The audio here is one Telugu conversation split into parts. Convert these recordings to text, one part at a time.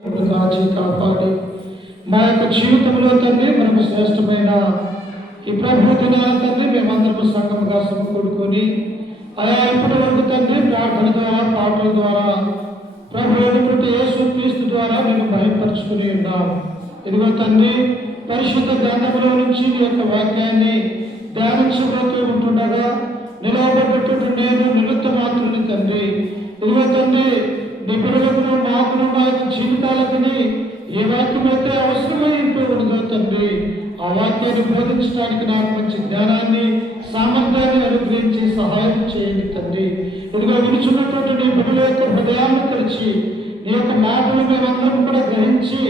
కాచి కాపాడి మా యొక్క జీవితంలో తండ్రి మనకు శ్రేష్టమైన ఈ ప్రభు దినాల తండ్రి మేమందరూ సంఘముగా సమకూడుకొని ఆయా ఇప్పటి వరకు తండ్రి ప్రార్థన ద్వారా పాటల ద్వారా ప్రభు అయినటువంటి యేసు క్రీస్తు ద్వారా మేము భయపరుచుకుని ఉన్నాం. ఇదిగో తండ్రి పరిశుద్ధ గ్రంథములో నుంచి నీ యొక్క వాక్యాన్ని ధ్యానించబోతూ ఉంటుండగా నిలవబెట్టుట నేను నిమిత్త మాత్రుని తండ్రి. ఇదిగో తండ్రి నీ పిల్లలకు మాకును మా యొక్క జీవితాలకు ఏ వాక్యం అయితే అవసరమై ఉంటుందో తండ్రి ఆ వాక్యాన్ని బోధించడానికి నాకు మంచి జ్ఞానాన్ని సామర్థ్యాన్ని అనుగ్రహించి సహాయం చేయండి తండ్రి. ఇదిగో వినుచున్నటువంటి నీ బిడ్డల యొక్క హృదయాన్ని తెరిచి నీ యొక్క మాటలు మేమందరం కూడా గ్రహించి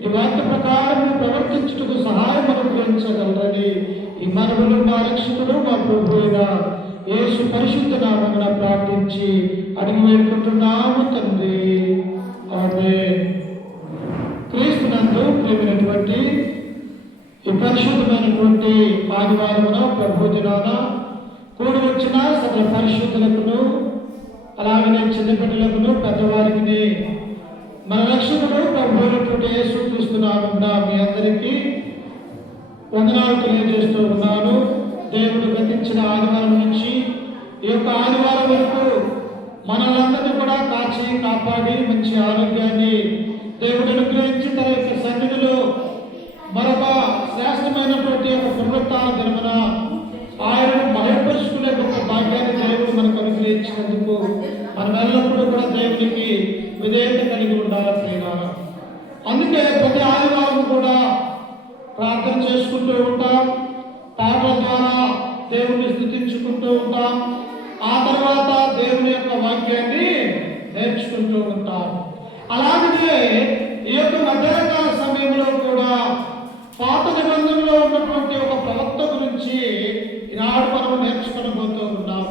నీ వాక్య ప్రకారం ప్రవర్తించుటకు సహాయం అనుగ్రహించగలరని ఈ మనవులు మా రక్షకుడు మా ప్రభు అయిన యేసు పరిశుద్ధ నామమున ప్రార్థించి అడిగి వేడుకుంటున్నాము తండ్రి. ఆమేన్. క్రీస్తునందు ప్రియమైనటువంటి ఈ పరిశుద్ధమైనటువంటి ఆదివారమున ప్రభు దినాన కూడి వచ్చిన సకల పరిశుద్ధులకును అలాగనే చిన్నపిల్లలకును పెద్దవారికి మన రక్షకుడు ప్రభు అయినటువంటి యేసు క్రీస్తు నామమున మీ అందరికీ వందనాలు తెలియజేస్తూ ఉన్నాను. దేవుడు గతించిన ఆదివారం నుంచి ఈ యొక్క ఆదివారం వరకు మనలందరినీ కూడా కాచి కాపాడి మంచి ఆరోగ్యాన్ని దేవుడు అనుగ్రహించి తన యొక్క సన్నిధిలో మరొక శ్రేష్టమైనటువంటి ఒక పునరుత్థాన దినమున ఆయనను మహిమపరుచుకునే గొప్ప భాగ్యాన్ని దేవుడు మనకు అనుగ్రహించినందుకు మనం ఎల్లప్పుడూ కూడా దేవునికి విధేయత కలిగి ఉండాలి ప్రియులారా. అందుకే ప్రతి ఆదివారం కూడా ప్రార్థన చేసుకుంటూ ఉంటాం, పాటల ద్వారా దేవుని స్తుతించుకుంటూ ఉంటాం, ఆ తర్వాత దేవుని యొక్క వాక్యాన్ని నేర్చుకుంటూ ఉంటాం. అలాగే ఈ యొక్క మధ్యాహ్నకాల సమయంలో కూడా పాత నిబంధనలో ఉన్నటువంటి ఒక ప్రవక్త గురించి ఈనాడు మనం నేర్చుకోబోతూ ఉన్నాం.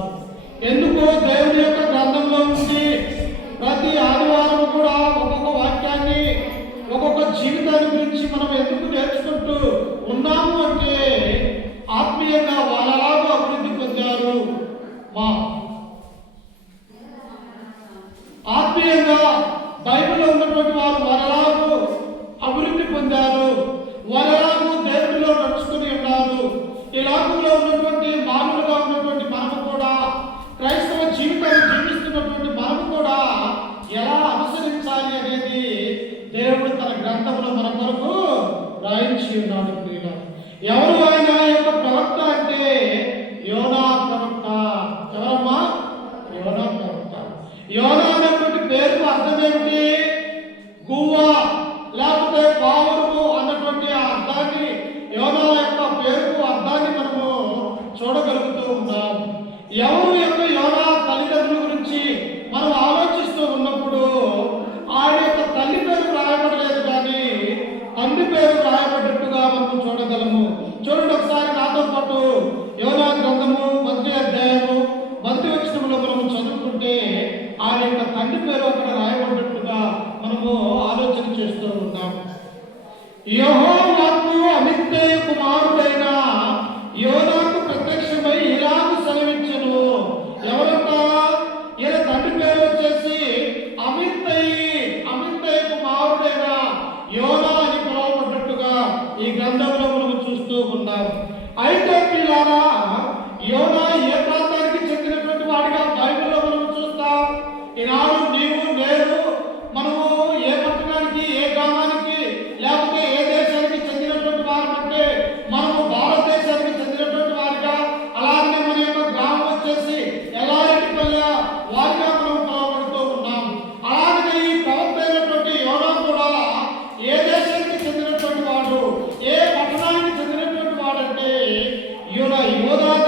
ఎందుకు దేవుని యొక్క గ్రంథంలో నుంచి ప్రతి ఆదివారం కూడా ఒక్కొక్క వాక్యాన్ని ఒక్కొక్క జీవితాన్ని గురించి మనం ఎందుకు నేర్చుకుంటూ ఉన్నాము అంటే ఆత్మీయంగా వాళ్ళలాగా అభివృద్ధి పొందారు, మా ఆత్మీయంగా బైబిల్లో ఉన్నటువంటి వారు వరలాగు అభివృద్ధి పొందారు, వరలాగు దేవుడిలో నడుచుకుని ఉన్నారు. ఈ లోకంలో ఉన్నటువంటి మానవులుగా ఉన్నటువంటి మనము కూడా క్రైస్తవ జీవితాన్ని జీవిస్తున్నటువంటి మనము కూడా ఎలా అనుసరించాలి అనేది దేవుడు తన గ్రంథంలో మన కొరకు రాయించి ఉన్నాడు. ఎవరు ఆయన యొక్క ప్రవక్త అంటే యోనా ప్రవక్త. ఎవరమ్మా? యోనా ప్రవక్త. యోనా అనేటువంటి పేరుకు అర్థం ఏమిటి? గువ్వ లేకపోతే పావురము అన్నటువంటి ఆ అర్థాన్ని, యోనా యొక్క పేరుకు అర్థాన్ని మనము చూడగలుగుతూ ఉన్నాం. ఎవరు యొక్క యోనా తల్లిదండ్రుల గురించి మనం ఆలోచిస్తూ ఉన్నప్పుడు ఆయన యొక్క తల్లి పేరు రాయబడలేదు కానీ తండ్రి పేరు రాయబడ్డట్టుగా మనం చూడగలము. చూడండి ఒకసారి నాతో పాటు యోనా గ్రంథము 1వ అధ్యాయము 1వ వచనంలో మనము చదువుకుంటే ఆయన యొక్క తండ్రి పేరు అక్కడ రాయబడ్డట్టుగా మనము ఆలోచన చేస్తూ ఉన్నాం. యెహోవాకు అమిత్తయి కుమారుడైన యోనాకు ప్రత్యక్షమై ఇలాగ సెలవిచ్చెను. ఎవరంట? ఈయన తండ్రి పేరు వచ్చేసి అమిత్తయి కుమారుడైన యోనా అని పిలువబడ్డట్టుగా ఈ గ్రంథంలో మనం చూస్తూ ఉన్నాం. అయితే పిల్లారా, యోనా ఏ ప్రాంతానికి చెందినటువంటి వాడిగా బైబిల్లో మనం చూస్తాం. ఈనాడు నీవు నేను మనము ఏ పట్టణానికి, ఏ గ్రామానికి, లేకపోతే ఏ దేశానికి చెందినటువంటి వారంటే మనము భారతదేశానికి చెందినటువంటి వారిగా, అలాగనే మన యొక్క గ్రామం వచ్చేసి ఎల్లారెడ్డిపల్లె వారిగా మనం పిలువబడుతూ ఉన్నాం. అలాగనే ఈ ప్రవక్త అయినటువంటి యోనా కూడా ఏ దేశానికి చెందినటువంటి వాడు, ఏ పట్టణానికి చెందినటువంటి వాడంటే యోనా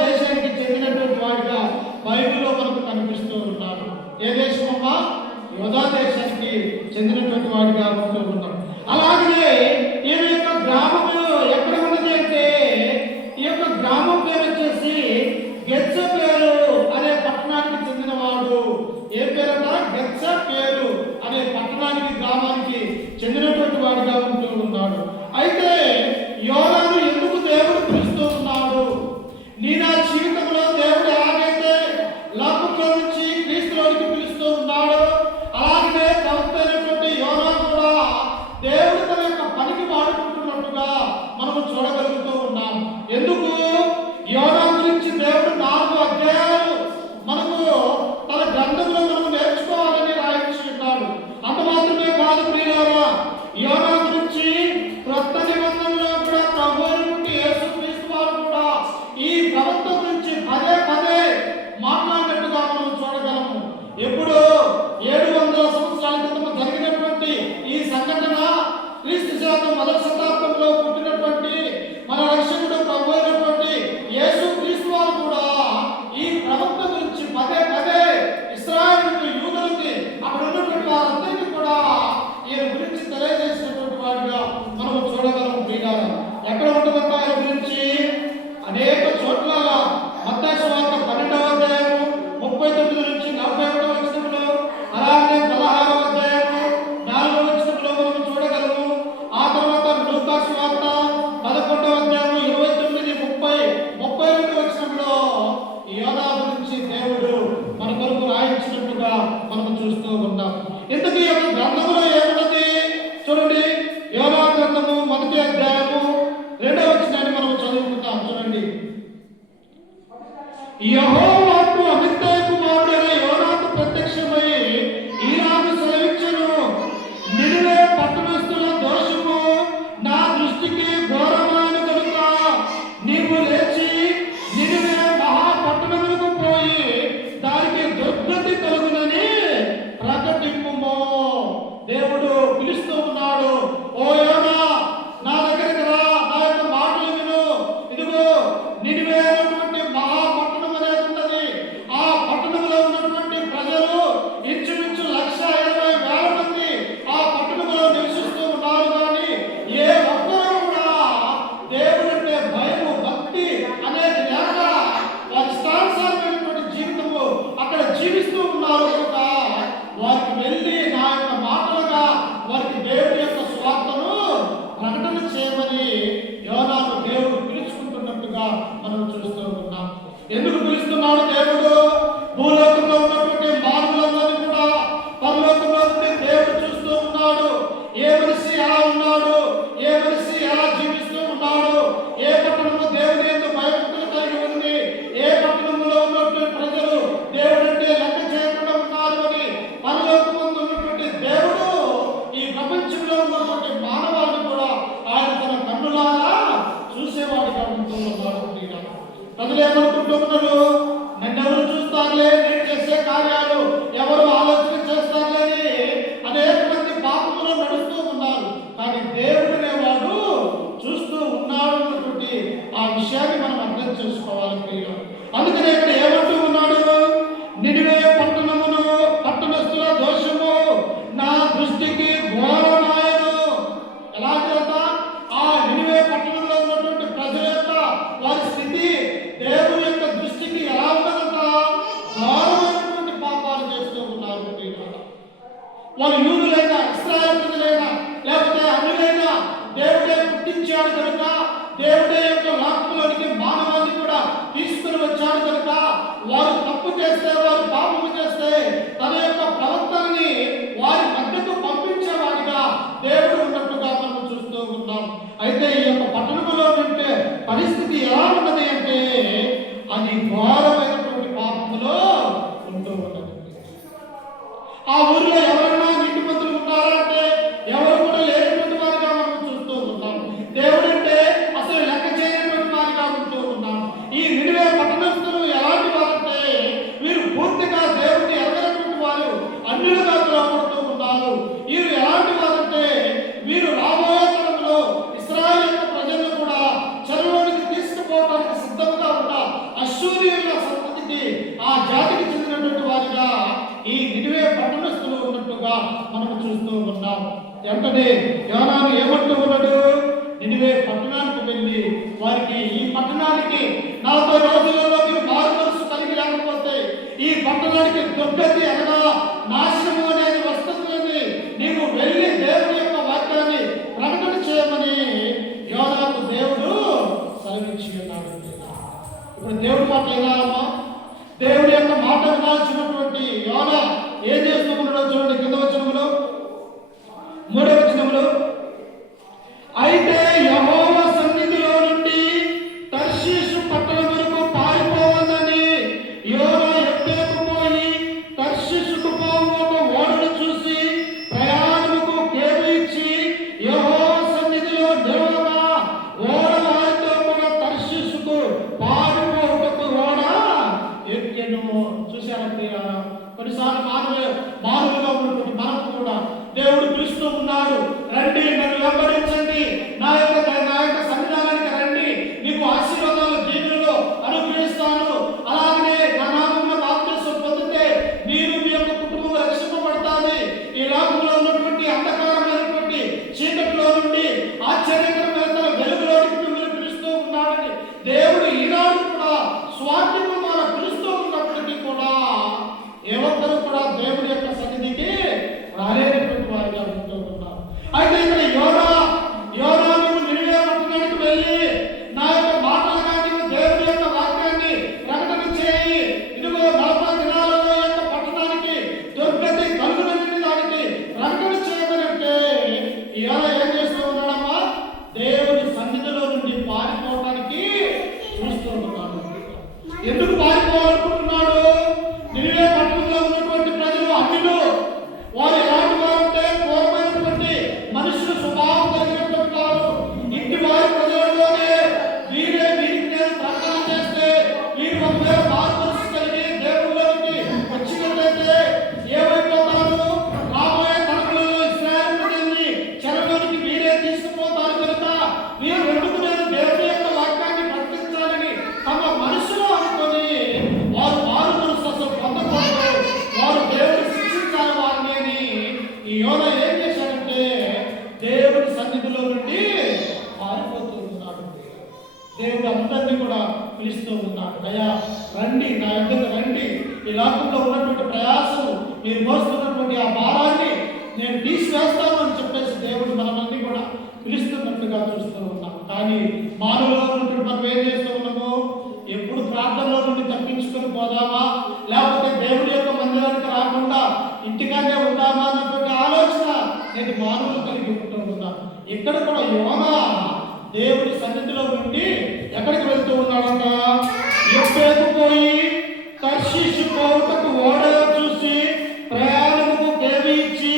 దేశానికి చెందినటువంటి వాడిగా బైబిల్లో మనకు కనిపిస్తూ ఉన్నాడు. ఏ దేశం అమ్మా? యోనా దేశానికి చెందినటువంటి వాడిగా ఉంటూ ఉన్నాం. అలాగే ఈయన యొక్క గ్రామం ఎక్కడ ఉన్నది అంటే ఈ యొక్క గ్రామం పేరు వచ్చేసి గెత్సేపేలు అనే పట్టణానికి చెందినవాడు. ఏ పేరట? గెత్సేపేలు అనే పట్టణానికి, గ్రామానికి చెందినటువంటి వాడిగా ఉంటూ ఉన్నాడు. అయితే యోనాను ఎందుకు దేవుడు పిలుస్తూ ఉన్నాడు? నీ నా జీవితంలో దేవుడు ఎలాగైతే లోకంలో నుంచి క్రీస్తులోనికి పిలుస్తూ ఉన్నాడు, అలాగే ప్రవక్త అయినటువంటి యోనా కూడా క్రీస్తునాథం మొదటి శతాబ్దంలో పుట్టినటువంటి మన రక్షకుడు ప్రభు అయినటువంటి యేసు క్రీస్తు వారు కూడా ఈ ప్రవక్త గురించి పదే పదే ఇశ్రాయేలుకి, యూదులకి, అక్కడ ఉన్నటువంటి వారందరికీ కూడా ఈయన గురించి తెలియజేసినటువంటి వాడిగా మనం చూడగలం. ప్రియులారా, ఎక్కడ ఉంటుందంట ఆయన గురించి? అనేక చోట్ల మత్తయి సువార్త 12వ అధ్యాయము 39 నుంచి 41వ వచనంలో, అలాగే 16వ అధ్యాయము 4వ వచనంలో మనం చూడగలము. ఆ తర్వాత లూకా సువార్త 11వ అధ్యాయము 29, 30, 32 వచనంలో యోనా గురించి దేవుడు మన కొరకు రాయించినట్టుగా మనం చూస్తూ ఉన్నాం. ఇంతకీ యొక్క గ్రంథంలో ఏమున్నది చూడండి. యోనా గ్రంథము 1వ అధ్యాయము 2వ వచనాన్ని మనం చదువుకుంటాం. చూడండి. యెహోవాకు అమిత్తయి కుమారుడైన యోనాకు ప్రత్యక్షమై ఈనాడు సెలవిచ్చెను, నినివే పట్టణస్థుల దోషము నా దృష్టికి ఘోరమైన కనుక నీవు లేచి నినివే మహాపట్టణములకు పోయి దానికి దుర్గతి కలుగునని ప్రకటింపుము. దేవుడు పిలుస్తూ ఉన్నాడు, ఓ యోనా, నా దగ్గరికి రా, నా యొక్క మాటలు విను. ఇదిగో నినివే అనేటువంటి మహాపట్టణం అనేది ఉన్నది. ఆ పట్టణంలో ఉన్నటువంటి ప్రజలు ఇంచుమించు 1,20,000 మంది ఆ పట్టణంలో నివసిస్తూ ఉన్నారు. కానీ ఏ ఒక్కరూ కూడా దేవుడంటే భయము, భక్తి అనేది లేక వారి ఇష్టానుసారమైనటువంటి జీవితము అక్కడ జీవిస్తూ ఉన్నారు కనుక వారికి వెళ్ళి నా యొక్క మాటలుగా వారికి దేవుడి యొక్క స్వార్థను ప్రకటన చేయమని యోనాను దేవుడు పిలుచుకుంటున్నట్టుగా మనం చూస్తూ ఉన్నాం. ఎందుకు పిలుస్తున్నాడు దేవుడు? భూలోకంలో ఉన్నటువంటి మానవులందరినీ కూడా పరలోకంలో నుండి దేవుడు చూస్తూ ఉన్నాడు. ఏ మనిషి ఎలా ఉన్నాడు, ఏ మనిషి ఎలా జీవిస్తూ ఉన్నాడు, ఏ పట్టణము దేవుని యందు భయభక్తులు కలిగి ఉంది, ఏ పట్టణంలో ఉన్నటువంటి ప్రజలు దేవుడంటే లెక్క చేయకుండా ఉన్నారు అని పరలోకమందు ఉన్నటువంటి దేవుడు ఈ ప్రపంచంలో ఉన్నటువంటి మానవాళిని కూడా ఆయన తన కన్నులారా చూసేవాడిగా ఉంటూ ఉన్నాడు. ప్రజలు ఏమనుకుంటూ ఉన్నారు? నన్నెవరు చూస్తారులే, నేను చేసే కార్యాలు ఎవరు ఆలోచన చేస్తారులే అని అనేక మంది పాపంలో నడుస్తూ ఉన్నారు. కానీ దేవుడినే వాడు చూస్తూ ఉన్నాడు అన్నటువంటి ఆ విషయాన్ని మనం అర్థం చేసుకోవాలి ప్రియులు. అందుకనే ఇక్కడ ఏమంటూ ఉన్నాడు? నినివే పట్టణమును పట్టణస్థుల దోషము నా దృష్టికి ఘోరమాయను. ఎలాగంట? ఆ నినివే పట్టణంలో ఉన్నటువంటి ప్రజల యొక్క వారి స్థితి దేవుని యొక్క దృష్టికి ఎలా ఉన్నదంట? ఘోరమైనటువంటి పాపాలు చేస్తూ ఉన్నారు. వారు యూదులైనా, ఇశ్రాయేలు ప్రజలైనా, లేకపోతే అన్యులైనా దేవుడే పుట్టించాడు కనుక, దేవుడే యొక్క వాక్యంలోనికి మానవాన్ని కూడా తీసుకుని వచ్చాడు కనుక వారు తప్పు చేస్తే, వారు పాపము చేస్తే తన యొక్క ప్రవర్తనని వారి మధ్యకు పంపించేవాడిగా దేవుడు ఉన్నట్టుగా మనం చూస్తూ ఉన్నాం. అయితే ఈ యొక్క పట్టణంలో ఉంటే పరిస్థితి ఎలా ఉన్నది అంటే అది ఘోరమైనటువంటి పాపములో ఉంటూ ఉన్నది. ఆ ఊరిలో ఎవరైనా నీతిమంతులు ఉన్నారా అంటే ఎవరు కూడా లేనటువంటి వారిగా మనం చూస్తూ ఉన్నాం. దేవుడంటే అసలు లెక్క చేయనటువంటి వారిగా ఉంటూ ఉన్నాం. ఈ నినివే పట్టణస్థులు ఎలాంటి వారంటే వీరు పూర్తిగా దేవుడిని ఎరగనటువంటి వారు, అన్యులుగా పిలువబడుతూ ఉన్నారు. వీరు ఎలాంటి వారంటే వీరు రాబోయే తరంలో ఇశ్రాయేలు యొక్క ప్రజలను కూడా చెరలోనికి తీసుకుపోవడానికి సిద్ధంగా ఉన్న అశ్షూరీయుల సంతతికి, ఆ జాతికి చెందినటువంటి వారిగా ఈ నినివే పట్టణస్థులు ఉన్నట్టుగా మనం చూస్తూ ఉన్నాం. వెంటనే యోనాను ఏమంటూ ఉన్నాడు? నినివే పట్టణానికి వెళ్ళి వారికి, ఈ పట్టణానికి 40 రోజులలో మీరు మారు మనసు కలిగి లేకపోతే ఈ పట్టణానికి దుర్గతి అనగా నాశనము అనేది వస్తుందని నీవు వెళ్ళి దేవుని యొక్క వాక్యాన్ని ప్రకటన చేయమని యోనాకు దేవుడు సెలవిచ్చి ఉన్నాడు. ఇప్పుడు దేవుడి మాట వినాలమ్మా. దేవుడి యొక్క మాట వినాల్సినటువంటి యోనా ఏం చేస్తూ ఉన్నాడో చూడండి. కింద వచనంలో 3వ వచనంలో, అయితే యెహోవా సన్నిధిలో నుండి తర్షీషు పట్టణం వరకు పారిపోవాలని యోనా ఎత్తేకు పోయి తర్షీషుకు పోవు ఒక ఓడను చూసి ప్రయాణముకు కేదు ఇచ్చి యెహోవా సన్నిధిలో నిలవగా ఓడ వారితో కూడా తర్షీషుకు పారిపోవుటకు ఓడ ఎక్కెను. చూశారా ప్రియులారా? కొన్నిసార్లు మానవులుగా ఉన్నటువంటి మనకు కూడా దేవుడు పిలుస్తూ ఉన్నాడు, రండి నన్ను వెంబడించండి, ఆశ్చర్యకరమైన తన వెలుగులోకి మిమ్మల్ని పిలుస్తూ ఉన్నాడని దేవుడు ఈనాడు కూడా స్వార్థము ద్వారా పిలుస్తూ ఉన్నప్పటికీ కూడా ఎవరు కూడా దేవుడి యొక్క సన్నిధికి రాలేనటువంటి వారిగా ఉంటూ ఉన్నారు. అయితే ఇక్కడ యోనా నువ్వు నినివే పట్టణానికి వెళ్ళి నా యొక్క మాటలుగా నీవు దేవుడి యొక్క వాక్యాన్ని ప్రకటన చేయి. ఇదిగో 40 దినాలలో యొక్క పట్టణానికి దుర్గతి కలుగునని దానికి ప్రకటన చేయమనంటే యోనా ఏం చేస్తూ ఉన్నాడమ్మా? దేవుడి సన్నిధిలో నుండి పారిపోవడానికి చూస్తూ ఉన్నాడు. ఎందుకు పారిపోవాలనుకుంటున్నాడు? నినివే పట్టణంలో ఉన్నటువంటి ప్రజలు అన్యులు. వారు ఎలాంటి వారంటే పూర్వమైనటువంటి మనుషుల స్వభావం కలిగినటువంటి వారు. ఇంటి వారి ప్రజలలోనే వీరికి నేను ప్రకటన చేస్తే వీరు ఒకవేళ మార్పు కలిగి దేవుళ్ళకి వచ్చినట్లయితే ఏమైపోతారు? రాబోయే తరములలో ఇశ్రాయేలు ప్రజల్ని చెరలోనికి వీరే తీసుకుపోతారు కనుక వీరు ఎందుకు నేను దేవుడి యొక్క వాక్యాన్ని ప్రకటించాలని తమ మనసులో అనుకొని వారు మారు మనసు అసలు పొందకూడదు, వారు దేవుడు శిక్షించాలి వారిని అని ఈ యోనా ఏం చేశాడంటే దేవుడి సన్నిధిలో నుండి పారిపోతూ ఉన్నాడు. దేవుడు అందరినీ కూడా పిలుస్తూ ఉన్నాడు. అయ్యా రండి, నా యొద్దకు రండి, ఈ లోకంలో ఉన్నటువంటి ప్రయాసము మీరు మోస్తున్నటువంటి ఆ భారాన్ని నేను తీసివేస్తాను అని చెప్పేసి దేవుడు మనమన్నీ కూడా పిలుస్తున్నట్టుగా చూస్తూ ఉన్నాం. కానీ మానవులో ఉన్నటువంటి మనం ఏం చేస్తూ ఉన్నాము? ఎప్పుడు ప్రార్థనలో నుండి తప్పించుకొని పోదామా, లేకపోతే దేవుడి యొక్క మందిరానికి రాకుండా ఇంటికానే ఉందామా అన్నటువంటి ఆలోచన నేను మానవులు కలిగి ఉంటూ ఉన్నాను. ఇక్కడ కూడా యోనా దేవుడి సన్నిధిలో నుండి ఎక్కడికి వెళ్తూ ఉన్నాడంట? యొప్పేకు పోయి తర్షీషు పోవుటకు ఓడ చూసి ప్రయాణముకు దేవి ఇచ్చి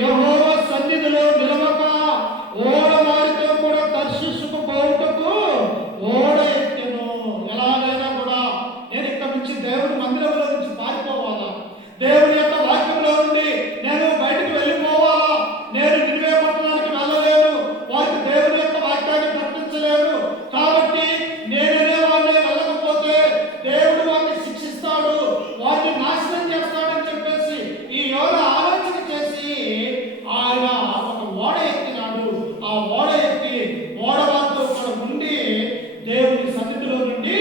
యెహోవా సన్నిధిలో నిలవక ఓడ వారితో కూడా తర్షీషుకు పోవుటకు ఓడ ఎత్తెను. ఎలాగైనా కూడా నేను ఇక్కడ నుంచి దేవుడి మందిరంలో నుంచి పారిపోవాలా, దేవుడి యొక్క వాక్యంలో నుండి నేను బయటకు వెళ్ళిపోవాలా, నేను నినివే పట్టణానికి వెళ్ళలేను, వారికి దేవుడి యొక్క వాక్యాన్ని ప్రకటించలేను, కాబట్టి నేననే వాళ్ళే వెళ్ళకపోతే దేవుడు వారిని శిక్షిస్తాడు, వారిని నాశనం చేస్తాడని చెప్పేసి ఈ యోనా ఆలోచన చేసి ఆయన ఒక ఓడ ఎక్కినాడు. ఆ ఓడ ఎక్కి ఓడ వారితో కూడా ఉండి దేవుడి సన్నిధిలో నుండి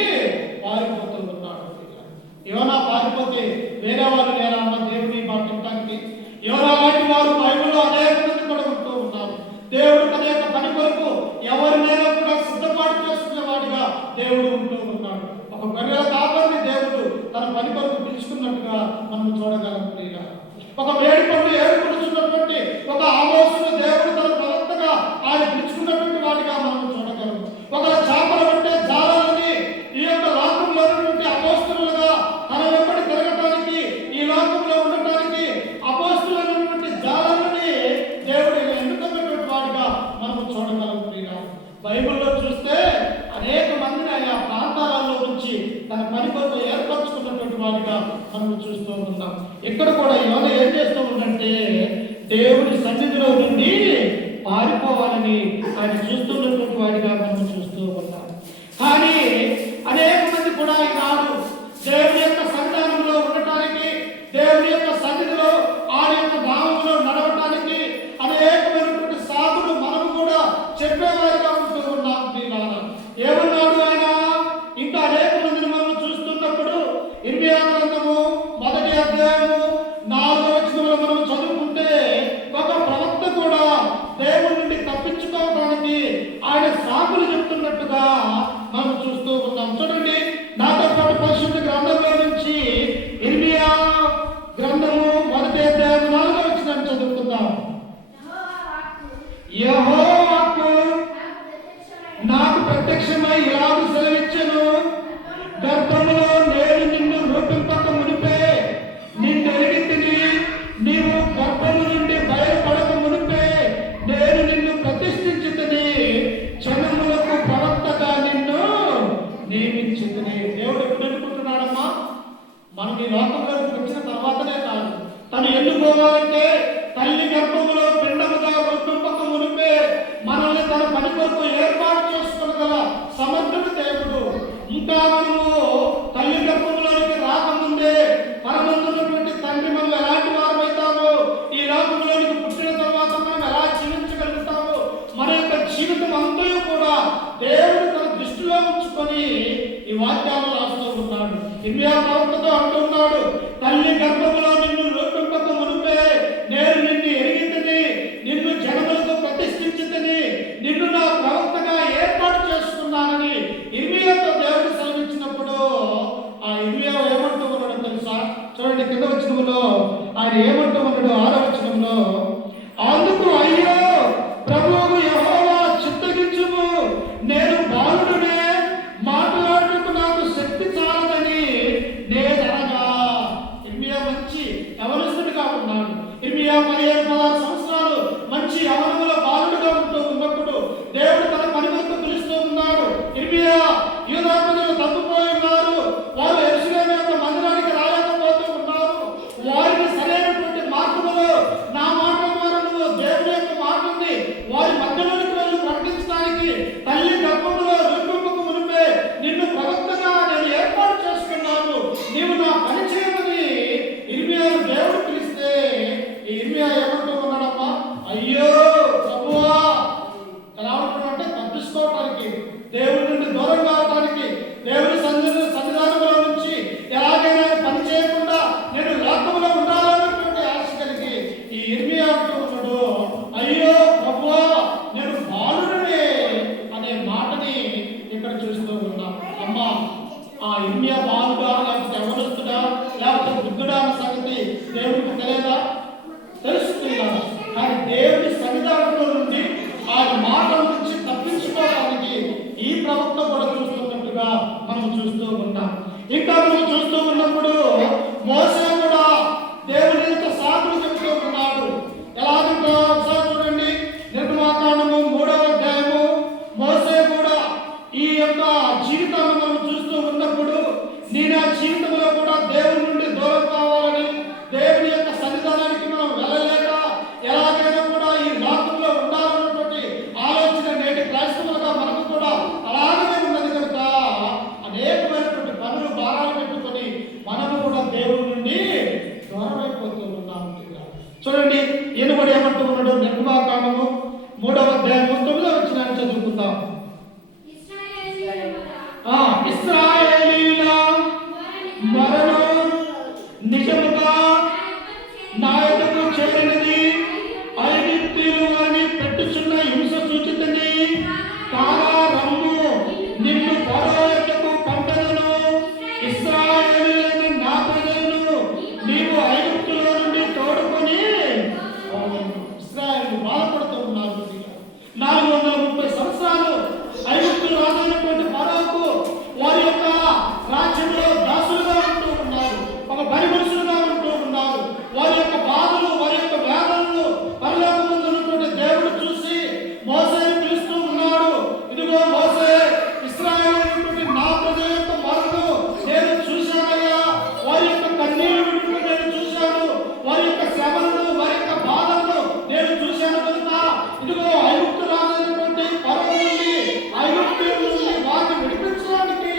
పారిపోతూ ఉన్నాడు. యోనా పారిపోతే వేరే వాళ్ళు లేరా అమ్మ దేవుని మాట వినడానికి? యోనా లాంటి వారు బైబిల్లో అనేక మంది కూడా ఉంటూ ఉన్నారు. దేవుడు తన యొక్క పని కొరకు ఎవరినైనా కూడా సిద్ధపాటు చేసుకునే వాడిగా దేవుడు ఉంటూ ఉన్నాడు. ఒక గొర్రెల కాపరిని దేవుడు తన పని కొరకు పిలుచుకున్నట్టుగా మనం చూడగలం. ప్రియులా, ఒక వేడి పండు ఏర్పడుతున్నటువంటి ఒక ఆమోసును దేవుడు తన ప్రవక్తగా ఆయన పిలుచుకున్నటువంటి వాడిగా మనం చూడగలం. ఒక చేపలు పట్టే జాలాలని ఈ యొక్క లోకంలో ఉన్నటువంటి అపోస్తులుగా తన వెంబడి తిరగటానికి, ఈ లోకంలో ఉండటానికి అపోస్తులైనటువంటి జాలాలని దేవుడు ఎన్నుకున్నటువంటి వాడిగా మనం చూడగలం. ప్రియులా, బైబిల్లో చూస్తే అనేక మందిని ఆయా ప్రాంతాలలో నుంచి తన పని కొరకు ఏర్పరచుకున్నటువంటి వాడిగా మనం చూస్తూ ఉన్నాం. ఇక్కడ కూడా యోనా ఏం చేస్తూ ఉందంటే దేవుడి సన్నిధిలో నుండి పారిపోవాలని ఆయన చూస్తున్నటువంటి వాడిగా మనం చూస్తూ ఉన్నాం. కానీ అనేక మంది కూడా ఈనాడు దేవుడి యొక్క సన్నిధానంలో ఉండటానికి, దేవుడి యొక్క సన్నిధిలో ఆయన యొక్క నామంలో నడవటానికి అనేకమైనటువంటి సాగులు మనము కూడా చెప్పేవారిగా ఉంటూ ఉన్నాం. ఏమన్నాడు ఆయన? ఇంకా అనేక మందిని మనం చూస్తున్నప్పుడు ఇర్మియా గ్రంథము 1వ అధ్యాయము 4వ వచనంలో మనం చదువుకుంటే ఒక ప్రవక్త కూడా దేవుడి నుండి తప్పించుకోవడానికి ఆయన సాకులు చెప్తున్నట్టుగా మనం చూస్తూ ఉన్నాం. చూడండి, నాతో పాటు పరిశుద్ధ గ్రంథంలో నుంచి ఇర్మియా గ్రంథము 1వ అధ్యాయం 4వ వచనం చదువుకుందాం. యెహోవా వాక్కు నాకు ప్రత్యక్షమై ఇలాగు సెలవిచ్చెను, గర్భములో నేను నిన్ను రూపింపక మునిపే నిన్నెరిగితిని, నీవు గర్భము నుండి బయలుపడక మునిపే నేను నిన్ను ప్రతిష్ఠించితిని, జనములకు ప్రవక్తగా నిన్ను నియమించితిని. దేవుడు ఎప్పుడు ఎన్నుకుంటున్నాడమ్మా? మనం ఈ లోకంలోకి వచ్చిన తర్వాతనే కాదు, తను ఎన్నుకోవాలంటే తల్లి గర్భములో పిండముగా రూపింపక మునిపే మనల్ని తన పని కొరకు ఏర్పాటు చేసుకోగల సమర్థుడు జీవితం అంతా కూడా దేవుడు తన దృష్టిలో ఉంచుకొని ఈ వాక్యాలు రాస్తూ ఉన్నాడు. ఇర్మియా ప్రవక్తతో అంటున్నాడు, తల్లి గర్భములో నిన్ను రూపింపక మునుపే నేను నిన్ను ఎరిగితిని, నిన్ను జనములకు ప్రతిష్ఠించితిని, నిన్ను నా ప్రవక్తగా ఏర్పాటు చేసుకున్నానని ఇర్మియాతో దేవుడు సెలవిచ్చినప్పుడు ఆ ఇర్మియా ఏమంటూ ఉన్నాడు తెలుసా? చూడండి, కింద వచనంలో ఆయన ఏమంటూ ఉన్నాడు? 6వ వచనంలో, అందుకు అయ్యో ప్రభువు యెహోవా చిత్తగించుము, నేను బాలుడనే, మాట్లాడుటకు నాకు శక్తి చాలదని నేననగా. ఇర్మియా మంచి యవనస్తుడిగా ఉన్నాడు. ఇర్మియా 15-16 సంవత్సరాలు మంచి యవనములో బాలుడుగా ఉన్నప్పుడు దేవుడు తన పనికొరకు పిలుస్తూ ఉన్నాడు. ఇర్మియా, యూదా ప్రజలు తప్పిపోయి ఉన్నారు, వారు యెరూషలేము యొక్క మందిరానికి రాలేకపోతూ ఉన్నారు, వారిని సరైనటువంటి మార్గంలో నా మాట ద్వారా నువ్వు దేవుని యొక్క మాట ఉంది వారి మధ్యలోనికి వెళ్ళి ప్రకటించడానికి తల్లి గర్భములో రూపింపక మునిపే నిన్ను ప్రవక్తగా నేను ఏర్పాటు చేసుకున్నాను, నీవు నా పని చేయమని ఇర్మియాను దేవుడు పిలిస్తే ఈ ఇర్మియా ఏమంటూ ఉన్నాడమ్మా? అయ్యో ప్రభువా, ఎలా ఉంటున్నాడంటే తప్పించుకోవటానికి, దేవుడి నుండి దూరం కావడానికి, దేవుని సన్నిధానంలో నుంచి ఎలాగైనా పని చేయకుండా నేను లోకములో ఉండాలన్నటువంటి ఆశ కలిగి ఈ ఇర్మియా అంటూ ఉన్నాడు, అయ్యో ప్రభువా నేను బాలుడనే అనే మాటని ఇక్కడ చూస్తూ ఉన్నాం. అమ్మా, ఆ ఇర్మియా బాలుడా లేకపోతే యవనస్తుడా లేకపోతే వృద్ధుడా అన్న సంగతి దేవుడికి తెలియదా? తెలుస్తుందా? కానీ దేవుడి సన్నిధానంలో నుండి ఆయన మాటల నుంచి తప్పించుకోవడానికి ఈ ప్రవక్త కూడా చూస్తున్నట్టుగా మనం చూస్తూ ఉంటాం. ఇంకా మనం చూస్తూ ఉన్నప్పుడు మోసే కూడా దేవుని యొక్క సాకులు చెప్తూ ఉన్నాడు. ఎలాగంటే ఒకసారి చూడండి, నిర్గమాకాండము 3వ అధ్యాయము. మోసే కూడా ఈ యొక్క జీవితాన్ని మనం చూస్తూ ఉన్నప్పుడు నేను ఆ జీవితంలో కూడా దేవుని నుండి దూరం కావాలని, దేవుని యొక్క సన్నిధానానికి మనం వెళ్ళలేక ఎలాగైనా కూడా ఈ లోకంలో ఉండాలన్నటువంటి ఆలోచన నేటి క్రైస్తవులుగా మనకు కూడా అలాగే ఉన్నది కనుక అనేకమైనటువంటి పనులు భారాలు పెట్టుకొని మనము కూడా దేవుడి నుండి దూరం అయిపోతూ ఉన్నాం. చూడండి, ఈయన కూడా ఏమంటూ ఉన్నాడు? నిర్గమాకాండము 3వ అధ్యాయము 9వ వచనాన్ని చదువుకుందాం. ఇశ్రాయేలీయుల మరణం నిజముగా నా యొద్దకు చేరినది, ఐగుప్తీయులు వారిని పెట్టుచున్న హింస చూచితిని, కాగా రమ్ము, నిన్ను ఫరో యొద్దకు పంపెదను, ఇశ్రాయేలీయులైన నా ప్రజలను నీవు ఐగుప్తులో నుండి తోడుకొని. ఇశ్రాయేలు బాధపడుతూ ఉన్నారు. 430 సంవత్సరాలు ఐగుప్తులు రాజైనటువంటి ఫరోకు వారి యొక్క రాజ్యంలో దాసులుగా ఉంటూ ఉన్నారు, ఒక పని మనుషులుగా ఉంటూ ఉన్నారు. వారి యొక్క బాధలు, వారి యొక్క వేదనలు పరలోకమందు ఉన్నటువంటి దేవుడు చూసి మోసేని పిలుస్తూ ఉన్నాడు. ఇదిగో మోసే, ఇశ్రాయేలు నా ప్రజల యొక్క మొరను నేను చూశానయ్యా, వారి యొక్క కన్నీళ్లు వింటూ నేను చూశాను, వారి యొక్క శ్రమలను, వారి యొక్క బాధలను నేను చూశాను కనుక ఇదిగో ఐగుప్తు రాజైనటువంటి ఫరో నుండి, ఐగుప్తీయుల నుండి వారిని విడిపించడానికి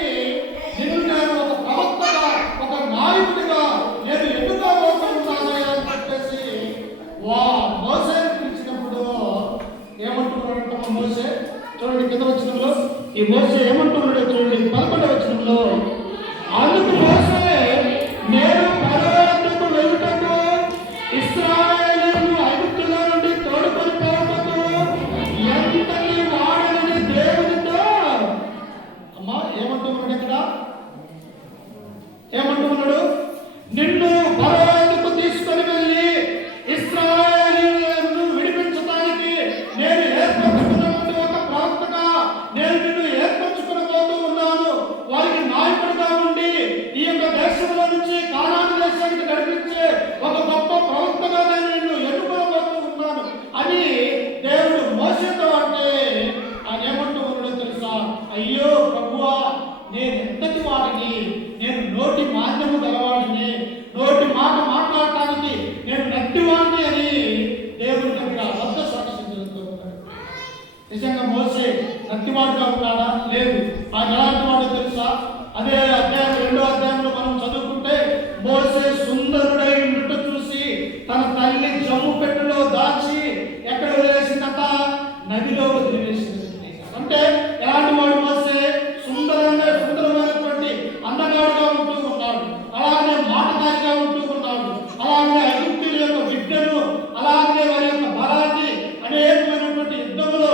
నిన్ను నేను ఒక ప్రవక్తగా, ఒక నాయకుడిగా నేను ఎన్నుకోబోతున్నానయ్యా అని చెప్పేసి మోసేని పిలిచినప్పుడు ఏమంటున్నాడంట మోసే? చూడండి, కింద వచనంలో ఈ మోసే ఏమంటున్నాడో చూడండి. 11వ వచనంలో, అందుకు మోసే, నేను ఫరో యొద్దకు వెళ్ళుటకు, ఇశ్రాయేలీయులను ఐగుప్తులో నుండి తోడుకొని పోవుటకు ఎంతటి వాడనని దేవునితో. అమ్మా, ఏమంటున్నాడు ఇక్కడ? ఏమంటున్నాడు? నిన్ను ఫరో యొద్దకు తీసుకొని వెళ్ళి ఇశ్రాయేలీయులను విడిపించడానికి నేను ఏర్పరచుకున్నటువంటి ఒక ప్రవక్తగా నేను నిన్ను ఏర్పరచుకునబోతూ ఉన్నాను. వారికి నాయకుడిగా ఉండి ఈ యొక్క దేశంలో నుంచి కానాను దేశానికి నడిపించే ఒక గొప్ప ప్రవక్తగా నేను నిన్ను ఎన్నుకోబోతూ ఉన్నాను అని దేవుడు మోసేతో అంటే ఆయన ఏమంటూ ఉన్నాడో తెలుసా? అయ్యో ప్రభువా, నేను ఎంతటి వాడిని, నేను నోటి మాధ్యము గలవాడిని, నోటి మాట మాట్లాడటానికి నేను నట్టివాడిని అని దేవుడి దగ్గర అబద్ధ సాక్ష్యం చెబుతూ ఉన్నాడు. నిజంగా మోసే నట్టివాడుగా ఉన్నాడా? లేదు. ఆయన ఎలాంటి వాడో తెలుసా? అదే అధ్యాయం 2వ అధ్యాయంలో మనం చదువుకుంటే మోసే సుందరుడై ఉండుట చూసి తన తల్లి జమ్ము పెట్టెలో దాచి ఎక్కడ వదిలేసిందట? నదిలో వదిలివేసింది. అంటే ఎలాంటి వాడు మోసే సుందరమైనటువంటి అందగాడుగా ఉంటూ ఉన్నాడు, అలాగే మాటకారిగా ఉంటూ ఉన్నాడు, అలాగే ఐగుప్తీయుల యొక్క విద్యను, అలాగే వారి యొక్క బలాన్ని అనేకమైనటువంటి యుద్ధములో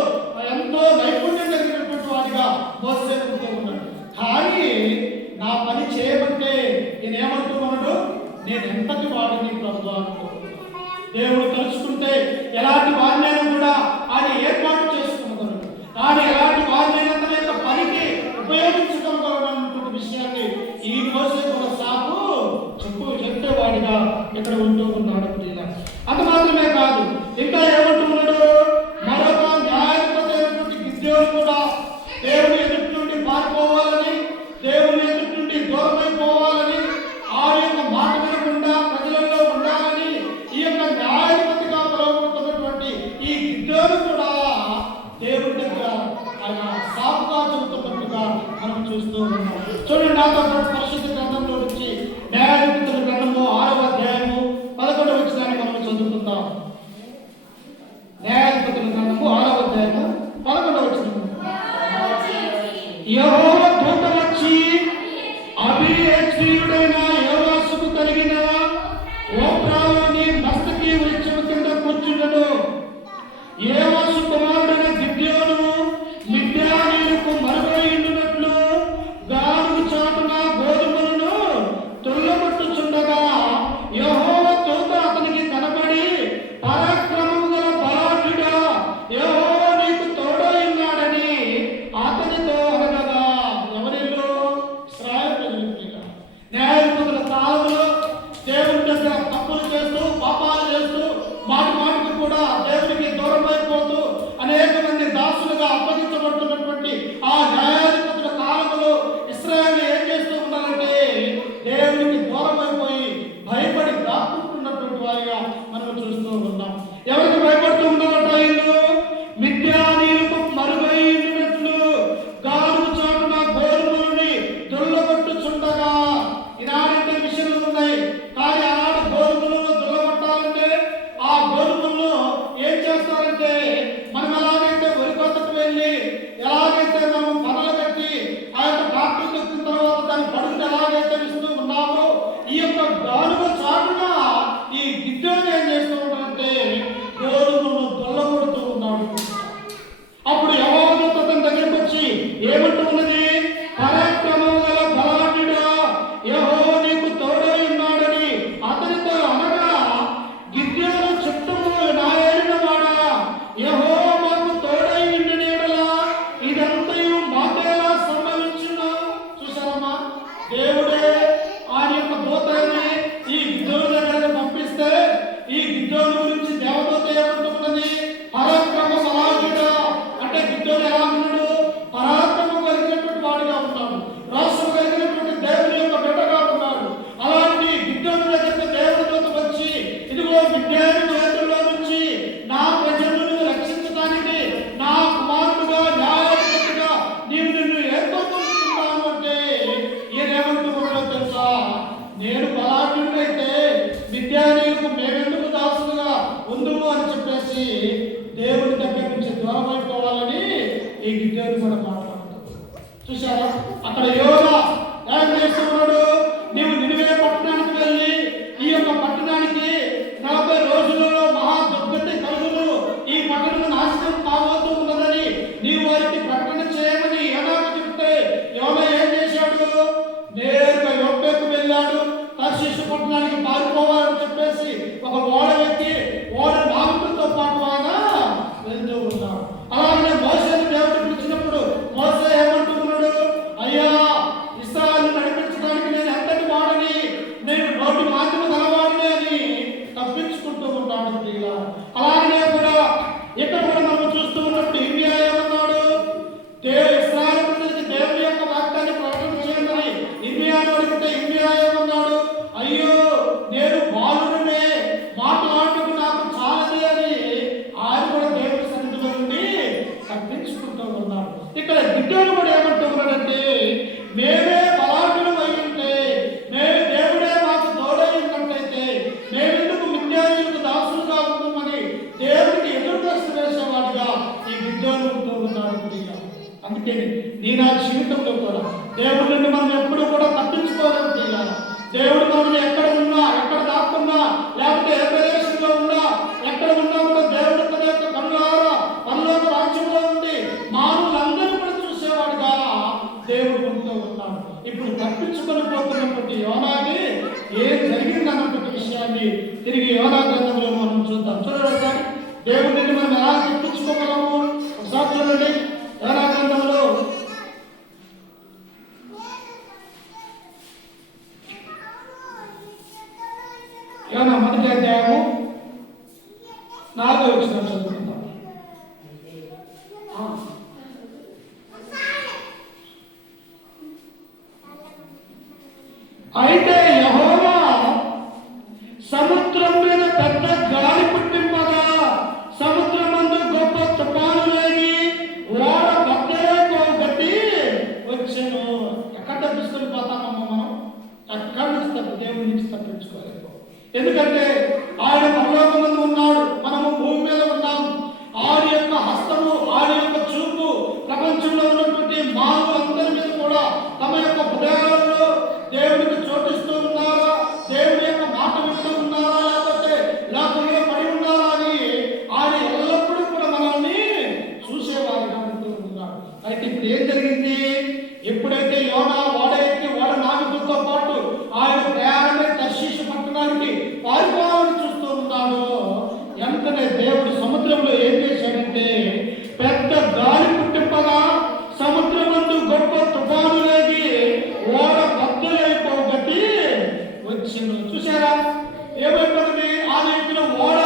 ఎంతో నైపుణ్యం కలిగినటువంటి వాడిగా మోసే ఉంటూ ఉన్నాడు. కానీ నా పని చేయమంటే నేనేమంటూ ఉన్నాడు, నేను ఎంతటి వాడిని ప్రభువా అంటూ. దేవుడు తలుచుకుంటే ఎలాంటి వారినైనా కూడా ఆయన ఏర్పాటు చేసుకుంటాడు. ఆయన ఎలాంటి వారినైనా తన యొక్క పనికి ఉపయోగించుకోగలనటువంటి విషయాన్ని ఈ మోసే కూడా సాకు చెప్పేవాడిగా ఇక్కడ ఉంటూ ఉన్నాడు. అంత మాత్రమే కాదు, ఇంకా ఏమంటూ ఉన్నాడు, మరొక న్యాయాధిపతి అయినటువంటి గిద్యోను కూడా దేవుని ఎదుటి నుండి పారిపోవాలని, దేవుని ఎదుటి నుండి దూరమైపోవాలని, ఆ యొక్క మాట వినకుండా ప్రజలలో ఉండాలని ఈ యొక్క న్యాయాధిపతిగా పిలువబడుతున్నటువంటి ఈ గిద్యోను కూడా దేవుడి దగ్గర ఆయన సాకుగా చెబుతున్నట్టుగా మనం చూస్తూ ఉన్నాం. చూడండి, నాతో పరిశుద్ధ గ్రంథంలో నుంచి న్యాయాధిపతుల గ్రంథము 6వ అధ్యాయము 11వ వచనాన్ని మనం చదువుకుందాం. న్యాయాధిపతుల గ్రంథము 6వ అధ్యాయము 11వ వచనం. యెహోవా దూత వచ్చి అభిషేకుడైన యోవాషుకు కలిగిన ఓఫ్రాలోని మస్తకి వృక్షము కింద కూర్చుండెను. యోవాషు కుమారుడైన గిద్యోను మిద్యానీయులకు మరుగైండునట్లు గానుగు చాటున గోధుమలను తొల్లగొట్టుచుండగా యెహోవా దూత అతనికి కనబడి, పరాక్రమము గల బలాఢ్యుడా, యెహోవా నీకు తోడై ఉన్నాడని అతనితో అనగా. ఎవరిలో? ఇశ్రాయేలు ప్రజలు. న్యాయాధిపతుల కాలంలో దేవుని దగ్గర తప్పులు చేస్తూ, పాపాలు చేస్తూ, మాటి మాటికి కూడా దేవునికి దూరం అయిపోతూ అనేక మంది దాసులుగా అప్పగించబడుతున్నటువంటి ఆ న్యాయాధిపతుల కాలంలో ఇశ్రాయేలు ఏం చేస్తూ ఉన్నారంటే దేవునికి దూరం అయిపోయి భయపడి దాక్కుంటున్నటువంటి వారిగా మనం చూస్తూ ఉన్నాం. ఎవరికి భయపడుతూ ఉన్నారట వీళ్ళు? మిద్యానీయులకు మరుగైనట్లు గానుగు చాటున గోధుమలని దొల్లగొట్టుచుండగా. ఈనాడంటే మిషన్లు ఉన్నాయి, కానీ ఆనాడు గోధుమలను దొల్లగొట్టాలంటే ఆ గోధుమలను ఏం చేస్తారంటే, మనం ఎలాగైతే వరి కోతకు వెళ్ళి ఎలాగైతే మనం పనులు కట్టి ఆ యొక్క ట్రాక్టర్ ఎక్కిన తర్వాత దాని పడుగుని ఎలాగైతే ఇస్తూ ఉన్నామో, ఈ యొక్క గానుగు చాటున ఈ గిద్దెను ఏం చేస్తూ ఉంటారంటే గోధుమలను దొల్లగొడుతూ ఉన్నాడు. అప్పుడు యెహోవా దూత అతని దగ్గరికి వచ్చి ఏమంటూ ఉన్నది, పరాక్రమము గల బలాఢ్యుడా, యెహోవా నీకు తోడై ఉన్నాడని అతనితో అనగా, గిద్యోను చుట్టము నా ఏలినవాడా, యెహోవా మాకు తోడై ఉండిన యెడల ఇదంతయు మాకేలా సంభవించును. చూసారమ్మా, దేవుడే ఆయన యొక్క దూతని ఈ గిద్యోను దగ్గర పంపిస్తే ఈ గిద్యోను గురించి దేవదూత ఏమంటున్నది, పరాక్రమ బలాఢ్యుడా. అంటే గిద్యోను ఎలా ఉన్నాడు? పరాక్రమం కలిగినటువంటి వాడిగా ఉన్నాడు, రాష్ట్రం కలిగినటువంటి దేవుని యొక్క బిడ్డగా ఉన్నాడు. అలాంటి గిద్యోను దగ్గరకు దేవుడి దూత వచ్చి, ఇదిగో మిద్యాను చేతుల్లో నుంచి నా ప్రజలను రక్షించడానికి నా కుమారుడుగా న్యాయాధిపతిగా నిన్ను ఏర్పరచుకుంటాను అంటే ఈయనేమంటూ ఉన్నాడో తెలుసా, నేను బలాఢ్యుడైతే మిద్యానీయులకు మేమెందుకు దాసులుగా ఉందుము అని చెప్పేసి దేవుడి దగ్గర నుంచి దూరం అయిపోవాలని ఈ గిద్యోను కూడా మాట్లాడుతుంది. చూసారా, అక్కడ యోగా ఏం చేస్తున్నాడు, నీవు నినివే పట్టణానికి వెళ్ళి ఈ యొక్క పట్టణానికి 40 రోజులలో మహా దుర్గతి కలుగును, ఈ పట్టణం నాశనం కావద్దు ఉన్నదని నీవు వారికి ప్రకటన చేయమని యోనాకు చెప్తే యోనా ఏం చేశాడు, నేరుగా యొప్పేకు వెళ్ళాడు. తర్షీషు పట్టణానికి పారిపోవాలని చెప్పేసి ఒక ఓడ ఎక్కి ఓడ నావికులతో పాటు ఆయన వెళ్తూ ఉన్నాడు. అలాగే మోసేను దేవుడు పిలిచినప్పుడు మోసే ఏమంటూ ఉన్నాడు, అయ్యా, ఇశ్రాయేలును నడిపించడానికి నేను ఎంతటి వాడని, నేను నోటి మాధ్యమ గలవాడిని అని తప్పించుకుంటూ ఉన్నాడు. అలాగే కూడా ఇక్కడ కూడా మనం చూస్తూ ఉన్నప్పుడు ఇండియా ఏమన్నాడు, ఇశ్రాయేలు ప్రజలకి దేవుని యొక్క వాక్యాన్ని ప్రకటన చేయమని ఇండియాను అడిగితే ఇండియా ఏమన్నాడు, అయ్యో నేను బాలుడనే, మాట్లాడటకు నాకు చాలది అని ఆయన కూడా దేవుడి సన్నిధిలో నుండి తప్పించుకుంటూ ఉన్నాడు. ఇక్కడ గిద్యోను కూడా ఏమంటూ ఉన్నాడంటే, మేమే బలాఢ్యులం అయి ఉంటే, మేము దేవుడే మాకు తోడై ఉన్నట్లయితే మేమెందుకు మిద్యానీయులకు దాసులుగా ఉందామని దేవుడికి ఎదురు ప్రశ్న వేసేవాడిగా ఈ గిద్యోను ఉంటూ ఉన్నాడు. అందుకే నీ నా జీవితంలో కూడా దేవుడి నుండి మనం ఎప్పుడు కూడా తప్పించుకోలేము చేయాలి. దేవుడు మనం ఎక్కడ ఉన్నా, ఎక్కడ దాక్కున్నా, లేకపోతే ఏ ప్రదేశంలో ఉన్నా, ఎక్కడ ఉన్నా కూడా దేవుడు తన యొక్క కనులారా పరలోక రాజ్యంలో ఉండి మానవులందరూ కూడా చూసేవాడుగా దేవుడు ఉంటూ ఉన్నాడు. ఇప్పుడు తప్పించుకొని పోతున్నటువంటి యోనాకి ఏం జరిగిందన్నటువంటి విషయాన్ని తిరిగి యోనా గ్రంథంలో మనం చూద్దాం. చూడండి, దేవుడి నుండి మనం ఎలా తప్పించుకోగలము ఒకసారి చూడండి. యోనా గ్రంథంలో యోనా మొదటి అధ్యాయము 4వ వచనం చదువుకుందాం. అయితే యెహోవా సముద్రం మీద పెద్ద గాలి పుట్టింపగా సముద్రమందు గొప్ప తుఫాను లేగి ఓడ బద్దలైపోగొట్టి వచ్చెను. ఎక్కడ తప్పించుకొని పోతామమ్మా మనం? ఎక్కడి నుంచి దేవుడి నుంచి తప్పించుకోలేదు. ఎందుకంటే ఆయన పరలోకమందు ఉన్నాడు, మనము భూమి మీద ఉన్నాము. ఆయన యొక్క హస్తము, ఆయన యొక్క చూపు ప్రపంచంలో ఉన్నటువంటి మానవులందరి మీద కూడా తమ యొక్క హృదయాలలో దేవుడికి చోటిస్తూ ఉన్నారా, దేవుడి యొక్క మాట వింటూ ఉన్నారా, లేకపోతే లోకంలో పడి ఉన్నారా అని ఆయన ఎల్లప్పుడూ కూడా మనల్ని చూసేవారుగా ఉంటూ ఉన్నాడు. అయితే ఇప్పుడు ఏం జరిగింది? ఎప్పుడైతే యోనా ఓడ ఎక్కి ఓడ నావికులతో పాటు ఆయన ప్రయాణమే తర్షీషు పట్టణానికి పారిపోవాలని చూస్తూ ఉన్నాడు, వెంటనే దేవుడు సముద్రంలో ఏం చేశాడంటే పెద్ద గాలి పుట్టింపగా సముద్రమందు గొప్ప తుఫాను లేగి ఓడ బద్దలైపోగొట్టి వచ్చెను. చూసారా ఏమైపోతుంది? ఆ రీతిలో ఓడ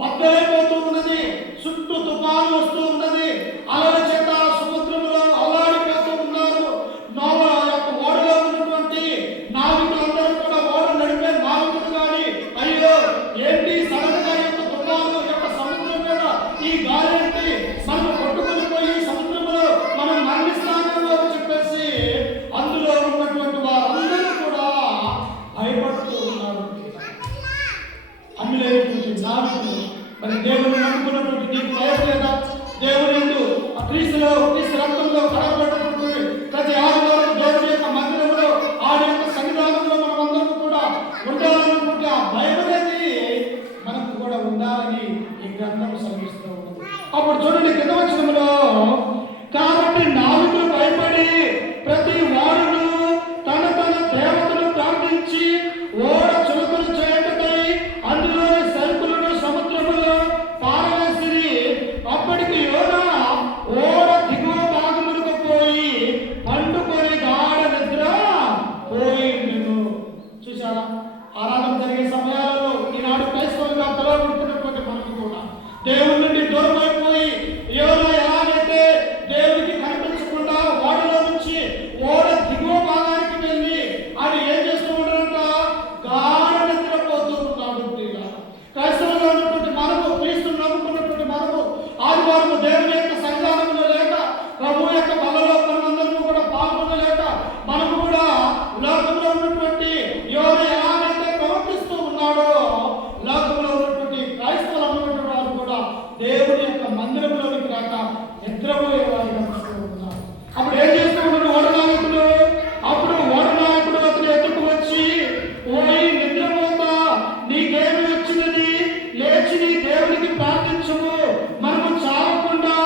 బద్దలైపోతూ ఉన్నది, చుట్టూ తుఫాను వస్తూ ఉన్నది, అలల చేత సముద్రంలో అల్లాడిపోతూ ఉన్నారు. నోవా యొక్క ఓడలో ఉన్నటువంటి నావికులందరూ కూడా ఓడ నడిపే నావికులు కానీ అయ్యో ఏంటి సడన్ గా యొక్క తుఫాను యొక్క సముద్రం మీద ఈ గాలి ఏంటి, మనం కొట్టుకుని పోయి సముద్రంలో మనం మరణిస్తామేమో అని చెప్పేసి అందులో ఉన్నటువంటి వారందరూ కూడా భయపడుతూ ఉన్నారు. అమ్మిలేటువంటి నావికులు మరి దేవుని నమ్ముకున్నటువంటి నీకు భయం లేదా? దేవుని యందు క్రీస్తు రక్తంలో కడగబడినటువంటి ప్రతి ఆదివారం దేవుని యొక్క మందిరంలో ఆయన యొక్క సన్నిధానంలో మనమందరం కూడా ఉండాలనుకుంటే ఆ భయం అనేది మనకు కూడా ఉండాలని ఈ గ్రంథం శ్రమిస్తూ ఉన్నది. అప్పుడు చూడండి కింద వచనంలో, కాబట్టి నావికులు భయపడి ప్రతి వాడును తన తన దేవతను ప్రార్థించి ఓడ చులకలు చేయటకై అందులోని సరుకులను సముద్రములో పారవేసిరి. అప్పటికి యోనా ఓడ దిగువ భాగములకు పోయి పండుకొని గాఢ నిద్ర పోయిండును. చూసారా, ఆరాధన జరిగే సమయాలలో ఈనాడు క్రైస్తవులుగా పిలువబడుతున్నటువంటి మనకు కూడా దేవుడి నుండి దూరం అయిపోయి యోనా ఎలాగైతే దేవుడికి కనిపించకుండా ఓడలో నుంచి ఓడ దిగువ భాగానికి వెళ్ళి ఆయన ఏం చేస్తూ ఉంటారంట? గాఢ నిద్రపోతూ ఉన్నాడు. క్రైస్తవులుగా ఉన్నటువంటి మనము, క్రీస్తును నమ్ముకున్నటువంటి మనము ఆదివారం దేవుని యొక్క సన్నిధానంలో లేక ప్రభు యొక్క బలలో మనమందరము కూడా పాల్గొనలేక మనము కూడా లోకంలో ఉన్నటువంటి యోనా ఎలాగైతే ప్రవర్తిస్తూ ఉన్నాడో లోకంలో ఉన్నటువంటి క్రైస్తవులు అన్నటువంటి వారు కూడా దేవుని యొక్క మందిరంలోనికి రాక నిద్రపోయే వారిగా ఉన్నారు. అప్పుడు ఏం చేస్తూ ఉన్నాడు ఓడనాయకుడు? అప్పుడు ఓడనాయకుడు అతని ఎదురుకు వచ్చి, పోయి నిద్రపోతా, నీకేమి వచ్చినది? లేచి నీ దేవుడికి ప్రార్థించము, మనము చావకుండా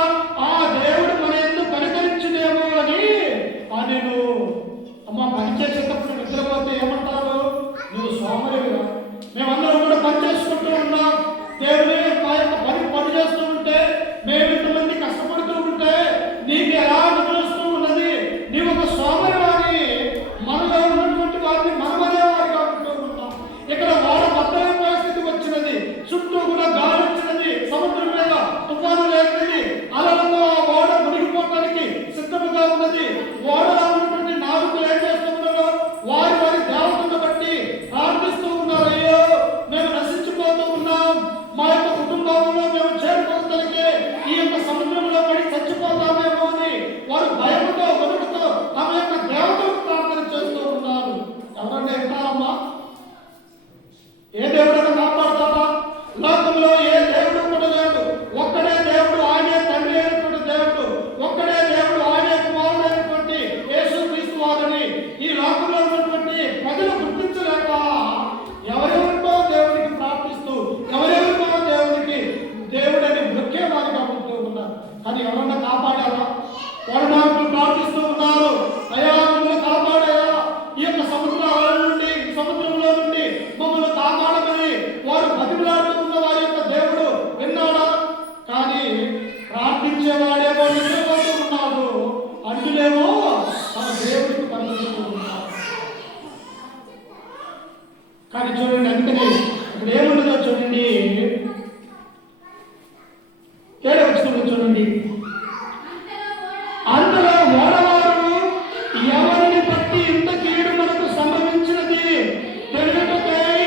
ఆ దేవుడు మన ఎందుకు కనికరించునేమో అని నేను అమ్మ పనిచేసేటప్పుడు నిద్రపోతే ఏమంటారు? నువ్వు సోమరిగా. మేమందరం కూడా పని చేసుకుంటూ ఉన్నాం, దేవుని మా యొక్క పని చేస్తూ ఉంటే, మేము ఇంతమంది కష్టపడుతూ ఉంటే నీకు ఎలా నిద్రస్తూ ఉన్నది? నీవు ఒక సోమరివాని. మనలో ఉన్నటువంటి వారిని మనమనే వారిగా ఉంటూ ఉన్నాం. ఇక్కడ ఓడ బద్దలైపోయే స్థితి వచ్చినది, చుట్టూ కూడా గాలి వచ్చినది, సముద్రం మీద తుఫాను లేనిది, అలలతో ఆ ఓడ మునిగిపోవడానికి సిద్ధముగా ఉన్నది. ఓడలో ఉన్నటువంటి నావికులు ఏం చేస్తూ ఉన్నారో వారి వారి దేవతను బట్టి ప్రార్థిస్తూ ఉన్నారు. అయ్యో మేము నశించిపోతూ ఉన్నాం, మా యొక్క కుటుంబంలో మేము చేరుకోగలిగే ఈ యొక్క సముద్రంలో పడి చచ్చిపోతామేమో అని వారు భయముతో వణుకుతో తమ యొక్క దేవతలకు ప్రార్థన చేస్తూ ఉన్నారు. ఎవరంటే వింటారమ్మా? ఏ దేవుడైనా కాపాడుతాడా? లోకంలో ఏ దేవుడు కూడా లేడు. ఒక్కడే దేవుడు, ఆయనే తండ్రి అయినటువంటి దేవుడు. ఒక్కడే దేవుడు, కానీ ఎవరన్నా కాపాడారా? వడమార్పులు ప్రార్థిస్తూ ఉన్నారు, అయ్యా మమ్మల్ని కాపాడయా, ఈ యొక్క సముద్రంలో నుండి మమ్మల్ని కాపాడమని వారు బతిమలాడుతున్న వారి యొక్క దేవుడు విన్నాడా? కానీ ప్రార్థించేవాడేమో నిద్రపోతూ ఉన్నాడు, అంటులేమో తన దేవుడికి పనిచేస్తూ ఉన్నాడు. కానీ చూడండి, అందుకని ఇక్కడ ఏముంటుందో చూడండి, 7వ వచనంలో చూడండి, అందులో ఓడవారు ఎవరిని బట్టి ఇంత కీడు మనకు సంభవించినది తెలియటకై